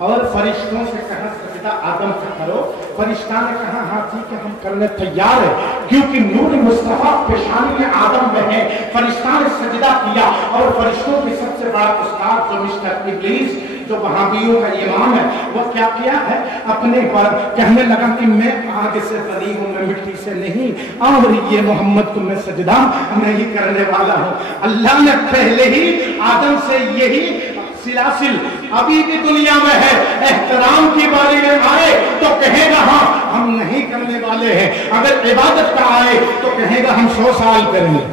और फरिश्तों से कहा सजदा आदम से करो, फरिश्ता ने कहा हाँ ठीक है हम करने तैयार है, क्योंकि नूर मुस्तफा पेशानी में आदम में है। फरिश्ता ने सजदा किया और फरिश्तों के सबसे बड़ा उस्ताद जो मिस्टर इब्लीस, जो वहाबियों का इमाम है, वो क्या किया है, अपने पर कहने लगा कि मैं आग से बनी हूं, मैं मिट्टी से नहीं, और ये मोहम्मद को मैं सजदा नहीं करने वाला हूं। अल्लाह ने पहले ही आदम से यही सिलासिल अभी भी दुनिया में है, एहतराम की बारी में आए तो कहेगा हाँ हम नहीं करने वाले हैं, अगर इबादत का आए तो कहेगा हम 100 साल करेंगे।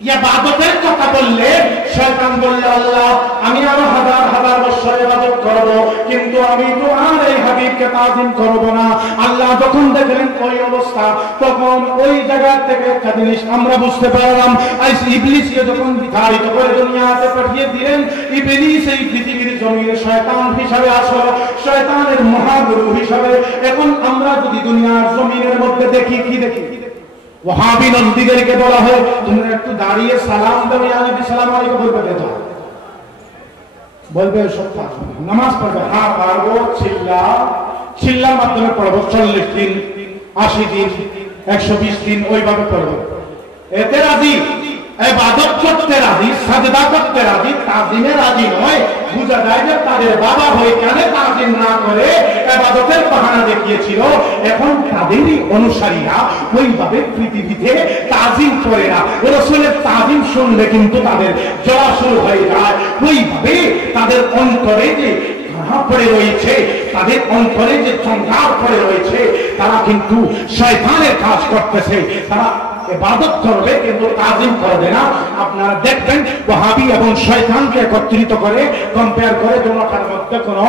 या बादतेर तो कबल्ले शैतान बोले अल्लाह আমি আরো হাজার হাজার বছর ইবাদত করব, কিন্তু আমি তোমার এই হাবিবকে তাজিম করব না। আল্লাহ যখন দেখলেন ওই অবস্থা, তখন ওই জায়গা থেকে একটা জিনিস আমরা বুঝতে পারলাম, ইবলিসকে যখন বিতাড়িত করে দুনিয়াতে পাঠিয়ে দিলেন, ইবলিস এই পৃথিবীর জমিনে শয়তান হিসাবে আসলো, শয়তানের মহাগুরু হিসাবে। এখন আমরা যদি দুনিয়ার জমিনের মধ্যে দেখি, কি দেখি, वहाबी नजदीके बोला है तुमने एक तो दाड़िए सलाम दो, यानी कि सलाम वालेकुम बोल पे देता बोलबे सब नमाज पढ़बे हाँ पारबो, चिल्ला माध्यमे पढ़बो 40 दिन 80 दिन 120 दिन ওইভাবে পড়বো, এতে রাজি, ইবাদত করতে রাজি, সাজদা করতে রাজি, তাজিমে রাজি নয়। বুঝা যায় যে তাদের বাবা হয়ে কেন তাজিম না করে ইবাদতের বাহানা দেখিয়েছিল। এখন তাদেরই অনুসারীরা ওইভাবে পৃথিবীতে তাজিম করে না, রাসূলের তাজিম শুনলে কিন্তু তাদের জ্বলা শুরু হয়ে যায়। ওইভাবে তাদের অন্তরে যে পড়ে রয়েছে, তাদের অন্তরে যে চমকার পড়ে রয়েছে, তারা কিন্তু শয়তানের কাজ করতেছে। তারা ইবাদত করবে কিন্তু তাজিম করবে না। আপনারা দেখবেন ওয়াহাবি এবং শয়তানকে একত্রিত করে কম্পেয়ার করে দুটোর মধ্যে কোনো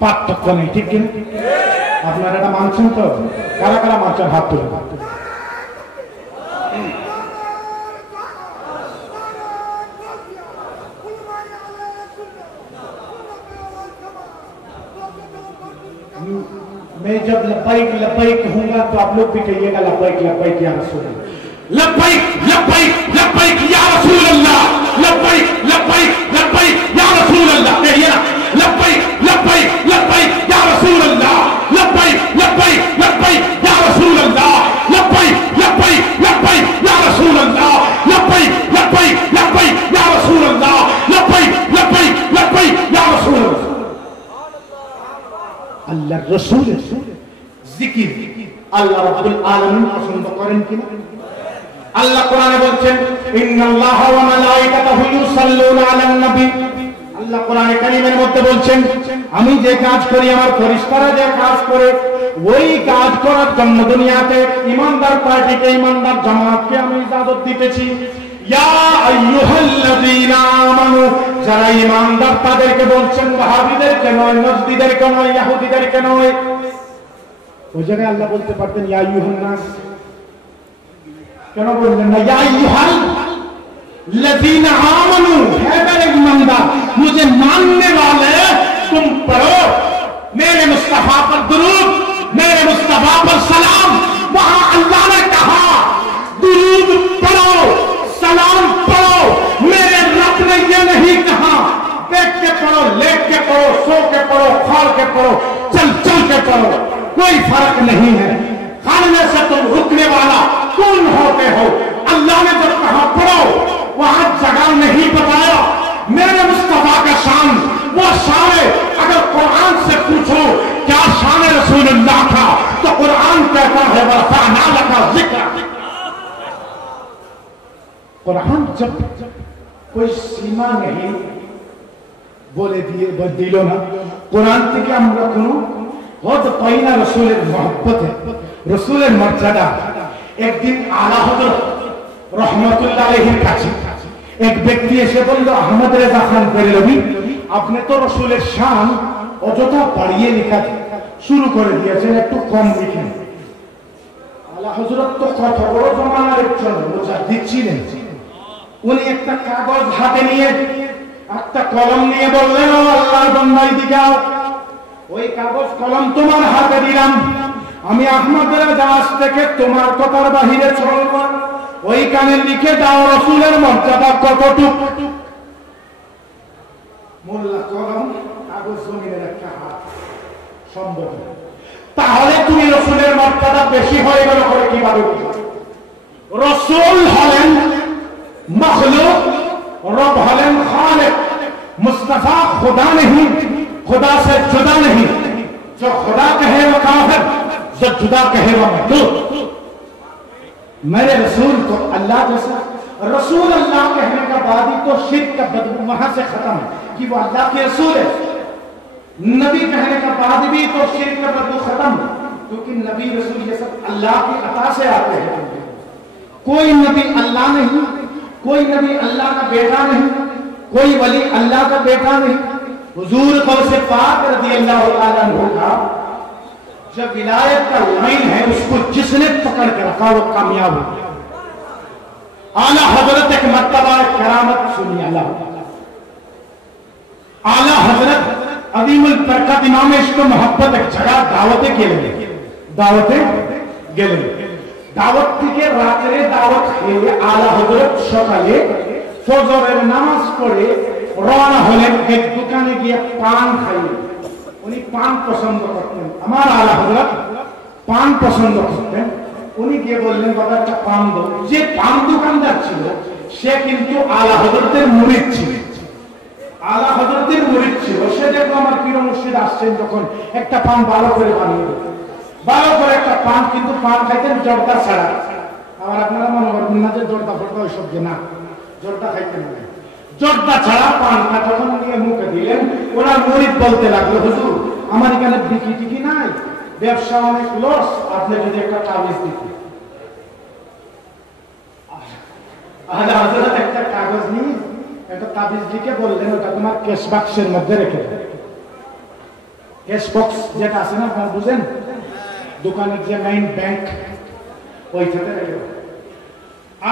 পার্থক্য নেই, ঠিক কি? আপনারা এটা মানছেন তো? কারা কারা মানছেন হাত তুলে? मैं जब लब्बैक लब्बैक कहूंगा तो आप लोग भी कहिएगा लब्बैक लब्बैक या रसूल अल्लाह, लब्बैक लब्बैक लब्बैक या रसूल अल्लाह, लब्बैक लब्बैक लब्बैक या रसूल अल्लाह, कहिए ना लब्बैक लब्बैक लब्बैक या रसूल अल्लाह, लब्बैक लब्बैक लब्बैक या रसूल अल्लाह, लब्बैक लब्बैक लब्बैक या रसूल अल्लाह, लब्बैक लब्बैक लब्बैक या रसूल अल्लाह, लब्बैक लब्बैक लब्बैक या रसूल अल्लाह। আল্লাহর রাসূল জিকির আল্লাহ রাব্বুল আলামিন পছন্দ করেন কিনা? আল্লাহ কোরআনে বলছেন ইন্নাল্লাহা ওয়া মালাইকাতাহু ইউসাল্লুনা আলান নবী। আল্লাহ কোরআনে কারীমের মধ্যে বলছেন আমি যে কাজ করি, আমার ফেরেশতারা যে কাজ করে, ওই কাজ করার জন্য দুনিয়াতে ঈমানদার পার্টিকে, ঈমানদার জামাতকে আমি ইজাজত দিতেছি। ইয়া আইয়ুহাল্লাযীনা আমানু, যারা ঈমানদার তাদেরকে বলছেন, ওয়াহাবীদেরকে নয়, নজদীদেরকে নয়, ইহুদীদেরকে নয়। ওই জায়গায় আল্লাহ বলতে পারতেন ইয়া আইয়ুহান নাস, কেন বললেন না ইয়া আইয়ুহাল্লাযীনা আমানু? হে মেরে ঈমানদার, मुझे मानने वाले तुम पढ़ो मेरे मुस्तफा पर दुरूद, मेरे मुस्तफा पर सलाम। वहां अल्लाह ने कहा दुरूद पढ़ो, सलाम पढ़ो। मेरे रब ने ये नहीं कहा बैठ के पढ़ो, लेट के पढ़ो, सो के पढ़ो, खा के पढ़ो, चल चल के पढ़ो, कोई फर्क नहीं है। खाने से तुम रुकने वाला कौन होते हो? अल्लाह ने जब कहा पढ़ो, वहां जगह नहीं बताया। मेरे मुस्तफा का शान वो शान है, अगर कुरान से पूछो क्या शान रसूलुल्लाह था, तो कुरान कहता है वरफ़अना लका ज़िक्र। कुरान जब कोई सीमा नहीं बोले दिए दिलो ना, कुरान থেকে আমরা কোনো खुद पैना रसूलेर मोहब्बत है, रसूलेर मर्यादा। एक दिन आला हजरत रहमतुल्लाह अलैहिर काছে एक ব্যক্তি এসে বলল, আহমদ রেজা খান বেরেলভি, আপনি তো রসুলের শান অযথা বাড়িয়ে লেখা শুরু করে দিয়েছেন, একটু কম লিখেন। আলা হযরত তো কত বড় জমানার একজন মুজাদ্দিদ ছিলেন। উনি একটা কাগজ হাতে নিয়ে একটা কলম নিয়ে বললেন, ও আল্লাহর বান্দা এদিকে আও, ওই কাগজ কলম তোমার হাতে দিলাম, আমি আহমদ রেজা আজ থেকে তোমার কথার বাহিরে চলব না, ওইখানে লিখে দাও রসুলের মর্যাদা কতটুকু। মোল্লা কলম কাগজ জমিনে একটা হাত সম্ভব। তাহলে তুমি রসুলের মর্যাদা বেশি হয়ে গেল করে কিভাবে বুঝবে? রসুল হলেন মখলুক, রব হলেন খালিক। मुस्तफा खुदा नहीं, खुदा से जुदा नहीं। जो खुदा कहे वो काफिर, जो जुदा कहे वो मखलूक। मेरे रसूल को अल्लाह जैसा, रसूल अल्लाह कहने का बाद ही तो शिर्क का बदबू वहां से खत्म है कि वो अल्लाह के रसूल है। नबी कहने का बाद भी तो शिर्क का बदबू खत्म है, क्योंकि नबी रसूल ये सब अल्लाह की अता से आते हैं। कोई नबी अल्लाह नहीं, कोई नबी अल्लाह का बेटा नहीं, कोई वली अल्लाह का बेटा नहीं। हुजूर गौसे पाक रज़ियल्लाहु ताला अन्हु का जब विलायत का लाइन है, उसको जिसने पकड़ के रखा वो कामयाब हो गया। आला हजरत एक मर्तबा करामत सुनी। आला हजरत अदीमुल बरकत इमाम इश्क मोहब्बत एक जगह दावते गेलेন, दावते গেলেন। দাওয়াত থেকে রাতে দাওয়াত খেয়ে আলা হযরত সকালে ফজরের নামাজ পড়ে রওনা হলেন। এক দোকানে গিয়ে পান খাইলেন। উনি পান পছন্দ করতেন, আমার আলা হযরত পান পছন্দ করতেন। উনি গিয়ে বললেন, বাবা একটা পান দাও। যে পান দোকানদার ছিল সে কিন্তু আলা হযরতের মুরিদ ছিল, আলা হযরতের মুরিদ ছিল। সে দেখলো আমার পীর মুর্শিদ আসছেন, যখন একটা পান ভালো করে বানিয়ে দিত, ভালো করে একটা পান, কিন্তু পান খাইতেন জর্দা ছাড়া। আবার আপনারা মনে করবেন না যে জর্দা ফর্দা ওইসব যে, না, জর্দা খাইতেন না, জর্দা ছাড়া পানটা যখন নিয়ে মুখে দিলেন, ওনার মুরিদ বলতে লাগলো, হুজুর আমার এখানে বিক্রি টিকি নাই, ব্যবসা অনেক লস, আপনি যদি একটা তাবিজ দিতেন। আলা হযরত একটা কাগজ নিয়ে একটা তাবিজ লিখে বললেন, ওটা তোমার ক্যাশ বাক্সের মধ্যে রেখে দাও। ক্যাশ বক্স যেটা আছে না, আপনারা বুঝেন, দোকানের যে মেইন ব্যাংক, ওইটাতে রেখে দাও।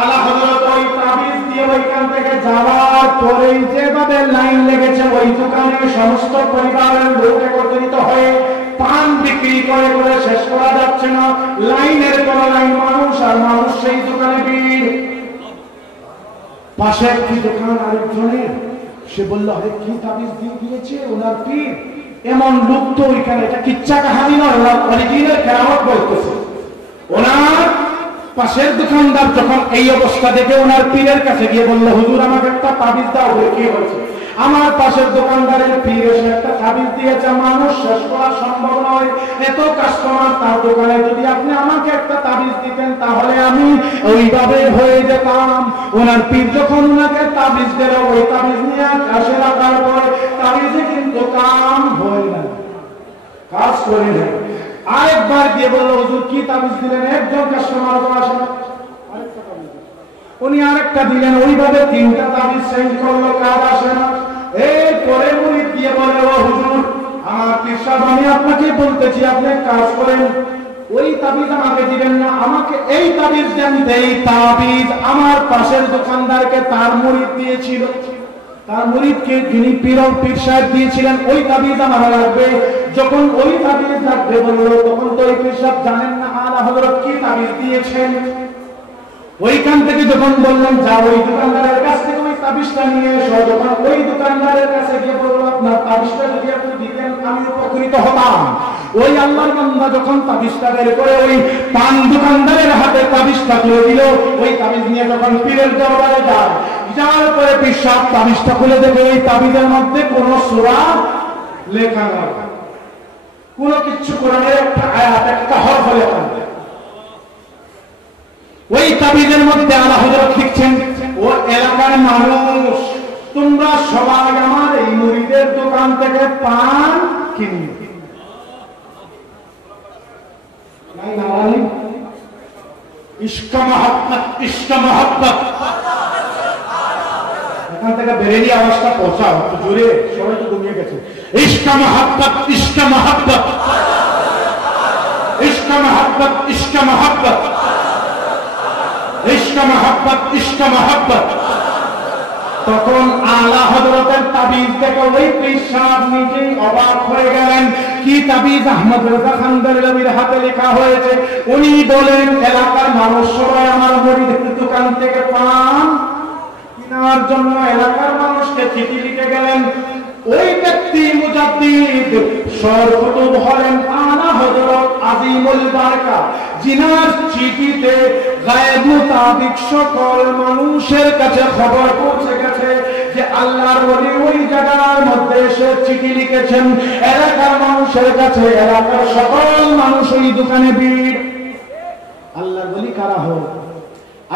আলা হযরত ওই তাবিজ দিয়ে ওইখান থেকে যাওয়ার পরেই যেভাবে লাইন লেগেছে ওই দোকানে, সমস্ত পরিবারের লোক একত্রিত হয়ে পান বিক্রি করে করে শেষ করা যাচ্ছে না। লাইনের পর লাইন, মানুষ আর মানুষ, সেই দোকানে ভিড়। পাশে একটি দোকান আরেকজনের, সে বলল, আরে কি তাবিজ দিয়ে দিয়েছে ওনার পীর। এমন লোক তো ওইখানে, এটা কিচ্ছা কাহিনী নয়, ওনার অরিজিনাল কেরামত বলতেছে। ওনার পাশের দোকানদার যখন এই অবস্থা দেখে ওনার পীরের কাছে গিয়ে বলল, হুজুর আমাকে একটা তাবিজ দাও। কি হয়েছে? আমার পাশের দোকানদারের পীর এসে একটা তাবিজ দিয়েছে, মানুষ শেষ করা সম্ভব নয়, এত কাস্টমার তার দোকানে, যদি আপনি আমাকে একটা তাবিজ দিতেন তাহলে আমি ওইভাবে হয়ে যেতাম। ওনার পীর যখন ওনাকে তাবিজ দিল, ওই তাবিজ নিয়ে কাছে রাখার পরে তাবিজে কিন্তু কাম হয় না, কাজ করে না। আরেকবার দিয়ে বলল, হুজুর কি তাবিজ দিলেন? একজন কাস্টমার তো আসে না, আরেকটা তাবিজ উনি আরেকটা দিলেন, ওইভাবে তিনটা তাবিজ চেঞ্জ করলো, কাজ আসে না। এরপরে মুরিদ দিয়ে বলে, ও হুজুর আমার পীর সাহেব, আমি আপনাকে বলতেছি আপনি কাজ করেন, ওই তাবিজ আমাকে দিবেন না, আমাকে এই তাবিজ দেন। এই তাবিজ আমার পাশের দোকানদারকে তার মুরিদ দিয়েছিল, তার মুরিদকে যিনি পীর সাহেব দিয়েছিলেন, ওই তাবিজ আমার লাগবে। যখন ওই তাবিজ লাগবে বলল, তখন তো ওই পীর সাহেব জানেন না আলা হযরত কি তাবিজ দিয়েছেন। ওইখান থেকে যখন বললেন, যাও ওই দোকানদারের কাছ থেকে ওই তাবিজটা নিয়ে এসো, যখন ওই দোকানদারের কাছে গিয়ে বলল, আপনার তাবিজটা যদি আপনি দিতেন আমি উপকৃত হতাম। ওই আল্লাহর বান্দা যখন তাবিজটা বের করে ওই পান দোকানদারের হাতে তাবিজটা তুলে দিল, ওই তাবিজ নিয়ে যখন পীরের দরবারে যায়, যাওয়ার পরে পীর সাহেব তাবিজটা খুলে দেবে, ওই তাবিজের মধ্যে কোন সূরা লেখা নেই, কোনো কিছু কোরআনের একটা আয়াত, একটা হরফ লেখা নেই। ওই তাবিজের মধ্যে আলা হযরত লিখছেন, ও এলাকার মানুষ তোমরা সবাই আমার এই মুরিদের দোকান থেকে পান কিনবে। नारा नहीं, इश्क मोहब्बत এখান থেকে বেরেলি আওয়াজটা পৌঁছাও তো জোরে, সবাই তো ঘুমিয়ে গেছে। ইশ্ক মোহব্বত ইশ্ক মোহব্বত ইশ্ক মোহব্বত ইশ্ক মোহব্বত ইশ্ক মোহব্বত ইশ্ক মোহব্বত। তখন আলা হযরতের তাবিজ থেকে ওই পীর সাহেব নিজেই অবাক হয়ে গেলেন। কি তাবিজ? আহমদ রেজা খান বেরলভীর হাতে লেখা হয়েছে। উনি বলেন, এলাকার মানুষ সবাই আমার মুরিদের দোকান থেকে পান কেনার জন্য এলাকার মানুষকে চিঠি লিখে গেলেন। ওই ব্যক্তি মুজাদ্দিদ সরকুতুব হলেন আলা হযরত আজিমুল বারকা, জিনার চিঠিতে গায়েব মুতাবিক সকল মানুষের কাছে খবর পৌঁছে গেছে যে আল্লাহর ওলি ওই জায়গার মধ্যে এসে চিঠি লিখেছেন। এলাকার মানুষের কাছে এলাকার সকল মানুষ ওই দোকানে ভিড়। আল্লাহর ওলি কারা হোক?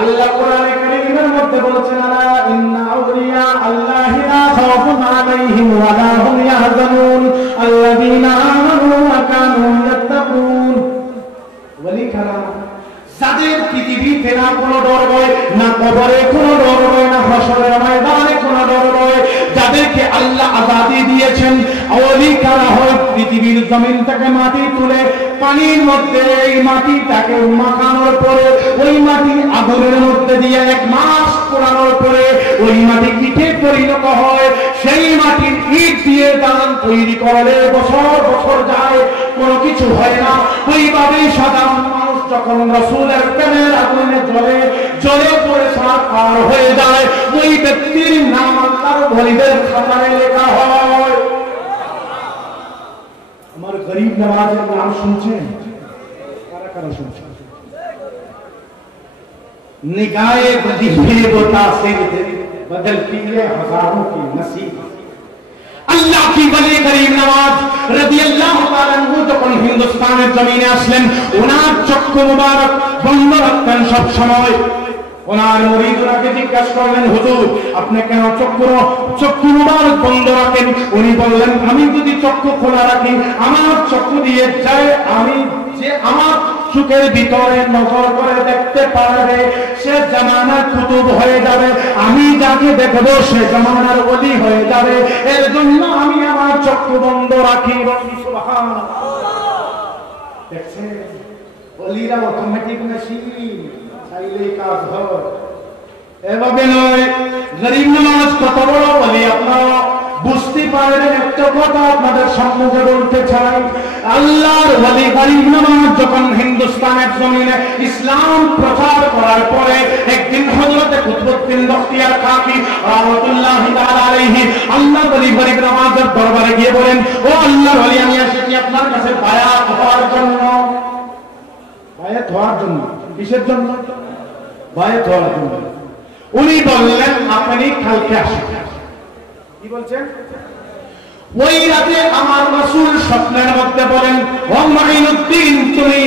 আল্লাহ কোরআনে কারীমের মধ্যে বলেছেন, আলা ইন্না আউলিয়া আল্লাহি লা খাউফুন আলাইহিম ওয়া লা হুম ইয়াহজানুন আল্লাযীনা আমানু ওয়া কানু ইয়াত্তাকুন। ওলি কারা? যাদের পৃথিবীতে না কোনো ডর ভয়, না কবরে কোনো ডর ভয়, না হাসরের ময়দানে কোনো ডর ভয়, যাদেরকে আল্লাহ আজাদি দিয়েছেন। ওলি কারা হয়? পৃথিবীর জমিন থেকে মাটি তুলে পানির মধ্যে এই মাটিটাকে মাখানোর পরে ওই মাটি আগুনের মধ্যে দিয়ে 1 মাস পোড়ানোর পরে ওই মাটি ইটে পরিণত হয়। সেই মাটির ইট দিয়ে দান তৈরি করলে বছর বছর যায়, কোনো কিছু হয় না। ওইভাবেই সাধারণ মানুষ যখন রাসূলের প্রেমের আগুনে জ্বলে জ্বলে পড়ে সাকার হয়ে যায়, ওই ব্যক্তির নাম আল্লাহর ওলিদের খাতায় লেখা হয়। আমার গরিব নওয়াজের নাম শুনছেন? কারা কারা শুনছেন? निगाहे बदीहे वो तासीर बदलती है हजारों की नसीब। अल्लाह की वली करीम नवाज রাদিয়াল্লাহু তাআলা আনহু যখন হিন্দুস্তানের জমিনে আসলেন, ওনার চক্ষু মুবারক বন্ধ রাখতেন সব সময়। ওনার মুরিদ ওনাকে জিজ্ঞাসা করলেন, হুজুর আপনি কেন চক্ষু মুবারক বন্ধ রাখেন? উনি বললেন, আমি যদি চক্ষু খোলা রাখি আমার চক্ষু দিয়ে যায়, আমি যে আমার চোখের ভিতরে নজর করে দেখতে পারবে সে জামানার কুতুব হয়ে যাবে, আমি যাকে দেখবো সে জামানার ওলি হয়ে যাবে। এর জন্য আমি আমার চক্ষু বন্ধ রাখি। সুবহানাল্লাহ। দেখছেন, ওলিরা অটোমেটিক মেশিন, চাইলেই কাজ হয়। এভাবে নয়। গরিব নওয়াজ কত বড় ওলি আপনারা বুঝতে পারবেন। একটা কথা আপনাদের সম্মুখে বলতে চাই, আল্লাহর ওলি গরিব নওয়াজ যখন হিন্দুস্তানের জমিনে ইসলাম প্রচার করার পরে একদিন হযরত কুতুবউদ্দিন বখতিয়ার কাকি রাহমাতুল্লাহি তাআলা আলাইহি আল্লাহর ওলি গরিব নওয়াজের দরবারে গিয়ে বলেন, ও আল্লাহর ওলি আমি এসেছি আপনার কাছে বায়াত হওয়ার জন্য। বায়াত হওয়ার জন্য? কিসের জন্য? বায়াত হওয়ার জন্য। উনি বললেন, আপনি কালকে আসেন। কি বলছেন? ওই রাতে আমার রাসূল স্বপ্নের মধ্যে বলেন, ও মাইনুদ্দিন তুমি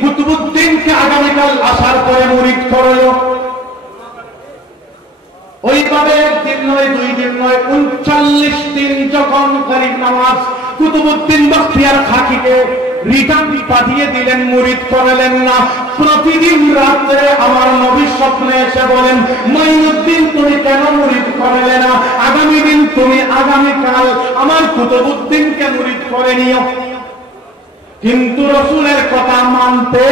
কুতুবউদ্দিনকে আগামীকাল আসার পরে মুরিদ করো। ওইভাবে একদিন নয়, 2 দিন নয়, 39 দিন যখন গরিব নওয়াজ কুতুবউদ্দিন বখতিয়ার খাকিকে রিটার্ন পাঠিয়ে দিলেন, মুরিদ করলেন না। প্রতিদিন রাতে আমার নবী স্বপ্নে এসে বলেন, মাইনুদ্দিন তুমি কেন মুরিদ করলে না? আগামী দিন তুমি আগামীকাল আমার কুতুবউদ্দিনকে মুরিদ করে নিও। কিন্তু রাসূলের কথা মানতে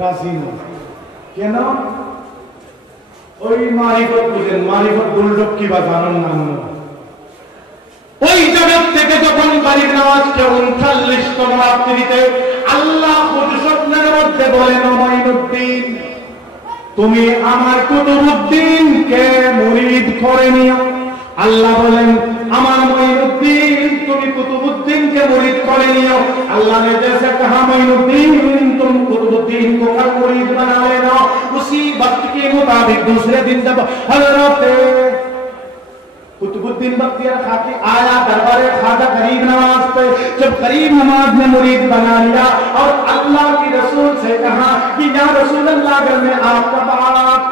রাজি না। কেন? ওই মারিফত বুঝেন, মারিফত দুর্লভ কি বা জানেন না। ওই জগৎ থেকে যখন গরিব নওয়াজকে 39তম রাত্রিতে আল্লাহ স্বপ্নের মধ্যে বলেন, মাইনুদ্দিন তুমি আমার কুতুবউদ্দিনকে মুরিদ করে নিও। আল্লাহ বলেন, আমার মাইনুদ্দিন তুমি কুতুবউদ্দিনকে মুরিদ করে নিও। अल्लाह ने जैसे कहा माइनुद्दीन तुम कुतुबुद्दीन को कल मुरीद बना लेना, उसी वक्त के मुताबिक दूसरे दिन जब हजरत कुतुबुद्दीन बख्तियार खाकी आया दरबारे ख्वाजा गरीब नवाज पे, जब गरीब नवाज ने मुरीद बना लिया और अल्लाह की रसूल से कहा कि या रसूल अल्लाह अगर मैं आपका बात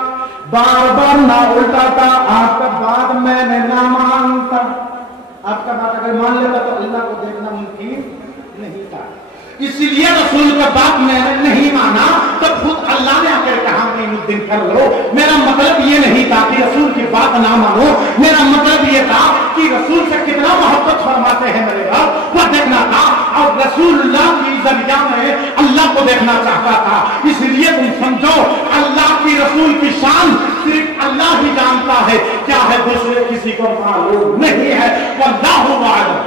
बार बार ना उल्टाता, आपका बात मैंने ना मानता, आपका बात अगर मान लेता तो अल्लाह को देखना मुमकिन नहीं था। इसलिए रसूल का बात मैंने नहीं माना तो खुद अल्लाह ने आकर कहा ईनुद्दीन कर लो। मेरा मतलब ये नहीं था कि रसूल की बात ना मानो, मेरा मतलब ये था कि रसूल से कितना मोहब्बत फरमाते हैं मेरे रब, वो देखना था। और रसूलुल्लाह की जरिया में अल्लाह को देखना चाहता था। इसलिए तुम समझो अल्लाह की रसूल की शान सिर्फ अल्लाह ही जानता है, क्या है दूसरे किसी को मालूम नहीं है। वल्लाहु आलम।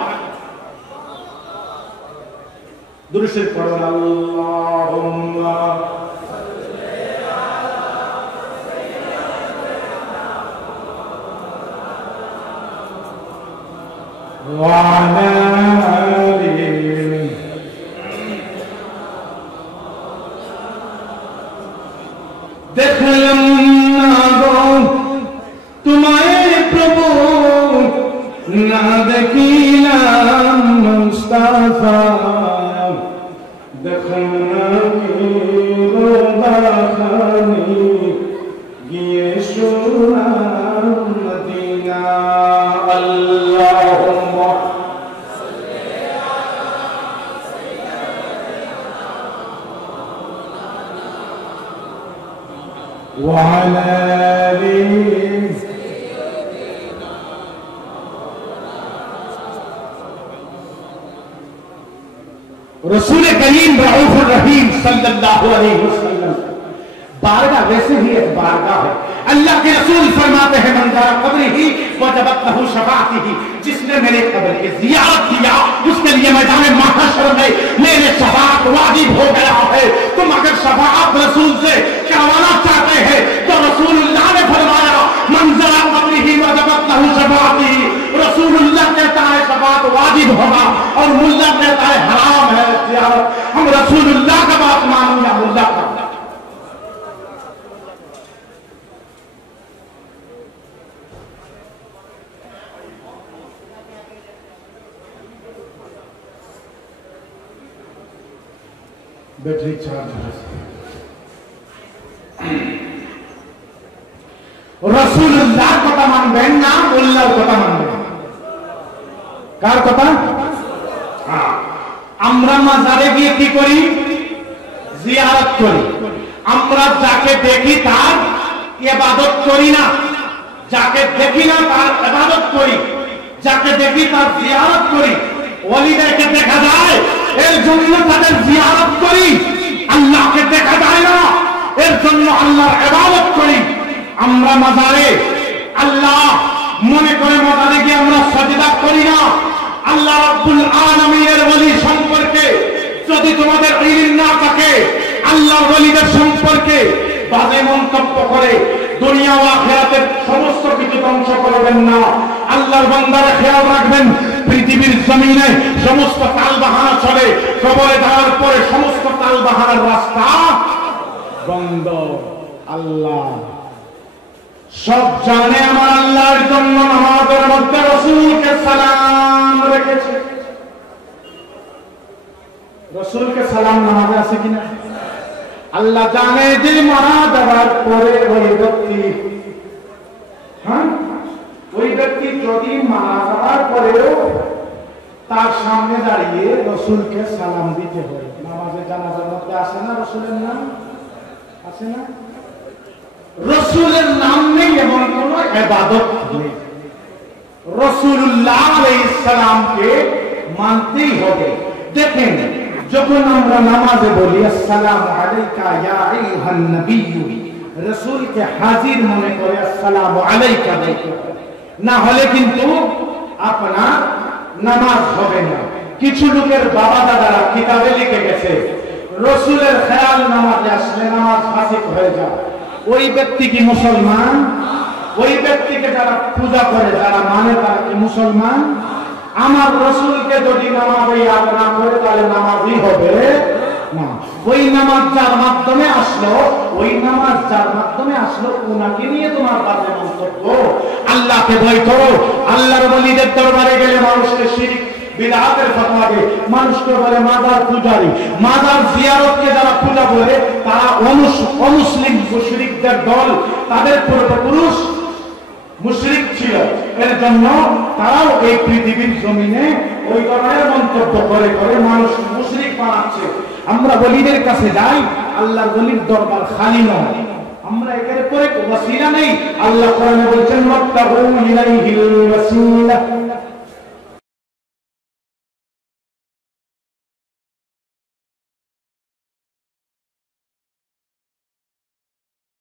दुरूद शरीफ पढ़ो। अल्लाहुम्मा वाला देखलम ना गो तुम्हारे प्रभु ना देखिलाम मुस्तफा देखलना की रोदाखानी गिए शुरा मदीना। अल्लाहुम्मा वाला रसूल करीम रऊफुर रहीम सल्लल्लाहु अलैहि वसल्लम बारगाह वैसे ही एक बारगाह है। अल्लाह के रसूल फरमाते हैं मंज़ारा कब्री ही वजबत लहू शफाअती ही, जिसने मेरे कब्र की ज़ियारत किया उसके लिए मैदान महशर में मेरे शफाअत वाजिब हो गया है। तुम अगर शफाअत रसूल से करवाना चाहते हैं तो रसूलुल्लाह ने फरमाया मंज़ारा कब्री ही वजबत लहू शफाअती ही। रसूलुल्लाह कहता है शफाअत वाजिब होगा और मुल्ला कहता है हराम है ज़ियारत। हम रसूलुल्लाह का बात मानो या मुल्ला का? बैटरी चार्ज है। रसूलुल्लाह কথা মানবেন না আল্লাহর কথা মানবেন? কার কথা? হ্যাঁ, আমরা মাজারে গিয়ে কি করি? জিয়ারত করি। আমরা যাকে দেখি তার ইবাদত করি না, যাকে দেখি না তার ইবাদত করি, যাকে দেখি তার জিয়ারত করি। ওলিদেরকে দেখা যায় এর জন্য তাদের জিয়ারত করি, আল্লাহকে দেখা যায় না এর জন্য আল্লাহর ইবাদত করি। আমরা মাজারে আল্লাহ মনে করে মাজারে গিয়ে আমরা সাজদা করি না। আল্লাহ রাব্বুল আলামিনের ওলি সম্পর্কে যদি তোমাদের ইলম না থাকে, আল্লাহর ওলিদের সম্পর্কে বাজে মন্তব্য করে দুনিয়া ও আখিরাতের সমস্ত কিছু ধ্বংস করবেন না। আল্লাহর বান্দারা খেয়াল রাখবেন, পৃথিবীর জমিনে সমস্ত তালবাহানা চলে, কবরে যাওয়ার পরে সমস্ত তালবাহানার রাস্তা বন্ধ। আল্লাহ সব জানে। আমার আল্লাহর জন্য নামাজের মধ্যে রাসূলকে সালাম রেখেছে। রাসূলকে সালাম নামাজে আছে কিনা? আল্লাহ জানে যে মারা যাওয়ার পরে ওই ব্যক্তি, হ্যাঁ, ওই ব্যক্তি যদি মারা যাওয়ার পরেও তার সামনে দাঁড়িয়ে রাসূলকে সালাম দিতে হয়। নামাজে জানাজার মধ্যে আসে না রাসূলের নাম? আছে না? রাসূলের নাম নেই এমন কোন ইবাদত নেই। রাসূলুল্লাহ আলাইহিস সালামকে মানতেই হবে। দেখেন, যখন আমরা নামাজে বলি আসসালামু আলাইকা ইয়া আইয়ুহান নবিয়্যু, রাসূলকে হাজির মনে করে আসসালামু আলাইকা বলতে হবে, না হলে কিন্তু আপনার নামাজ হবে না। কিছু লোকের বাবা দাদারা কিতাবে লিখে গেছে রাসূলের খেয়াল নামাজে আসলে নামাজ ফাসিদ হয়ে যায়। ওই ব্যক্তি কি মুসলমান? ওই ব্যক্তিকে যারা পূজা করে, যারা মানে, তারা কি মুসলমান? আমার রাসূলকে যদি নামাজে ইয়াদ না করে তাহলে নামাজই হবে না। ওই নামাজ যার মাধ্যমে আসলো, ওই নামাজ যার মাধ্যমে আসলো, ওনাকে নিয়ে তোমার বাজে মন্তব্য। আল্লাহকে ভয় করো। আল্লাহর ওলিদের দরবারে গেলে মানুষকে শিরক বিদআতের ফতোয়া দেয়, মানুষকে বলে মাজার পূজারী। মাজার জিয়ারতকে যারা পূজা করে তারা অমুসলিম মুশরিকদের দল, তাদের পূর্বপুরুষ মুশরিক ছিল। এর জন্য তারাও এই পৃথিবীর জমিনে ওই ধরনের মন্তব্য করে করে মানুষ মুশরিক বানাচ্ছে। আমরা ওলিদের কাছে যাই, আল্লাহর ওলির দরবার খালি নয়, আমরা এখানে পরে ওয়াসিলা নেই। আল্লাহ কোরআনে বলছেন ওয়াত্তাবু ইলাইহিল ওয়াসিলা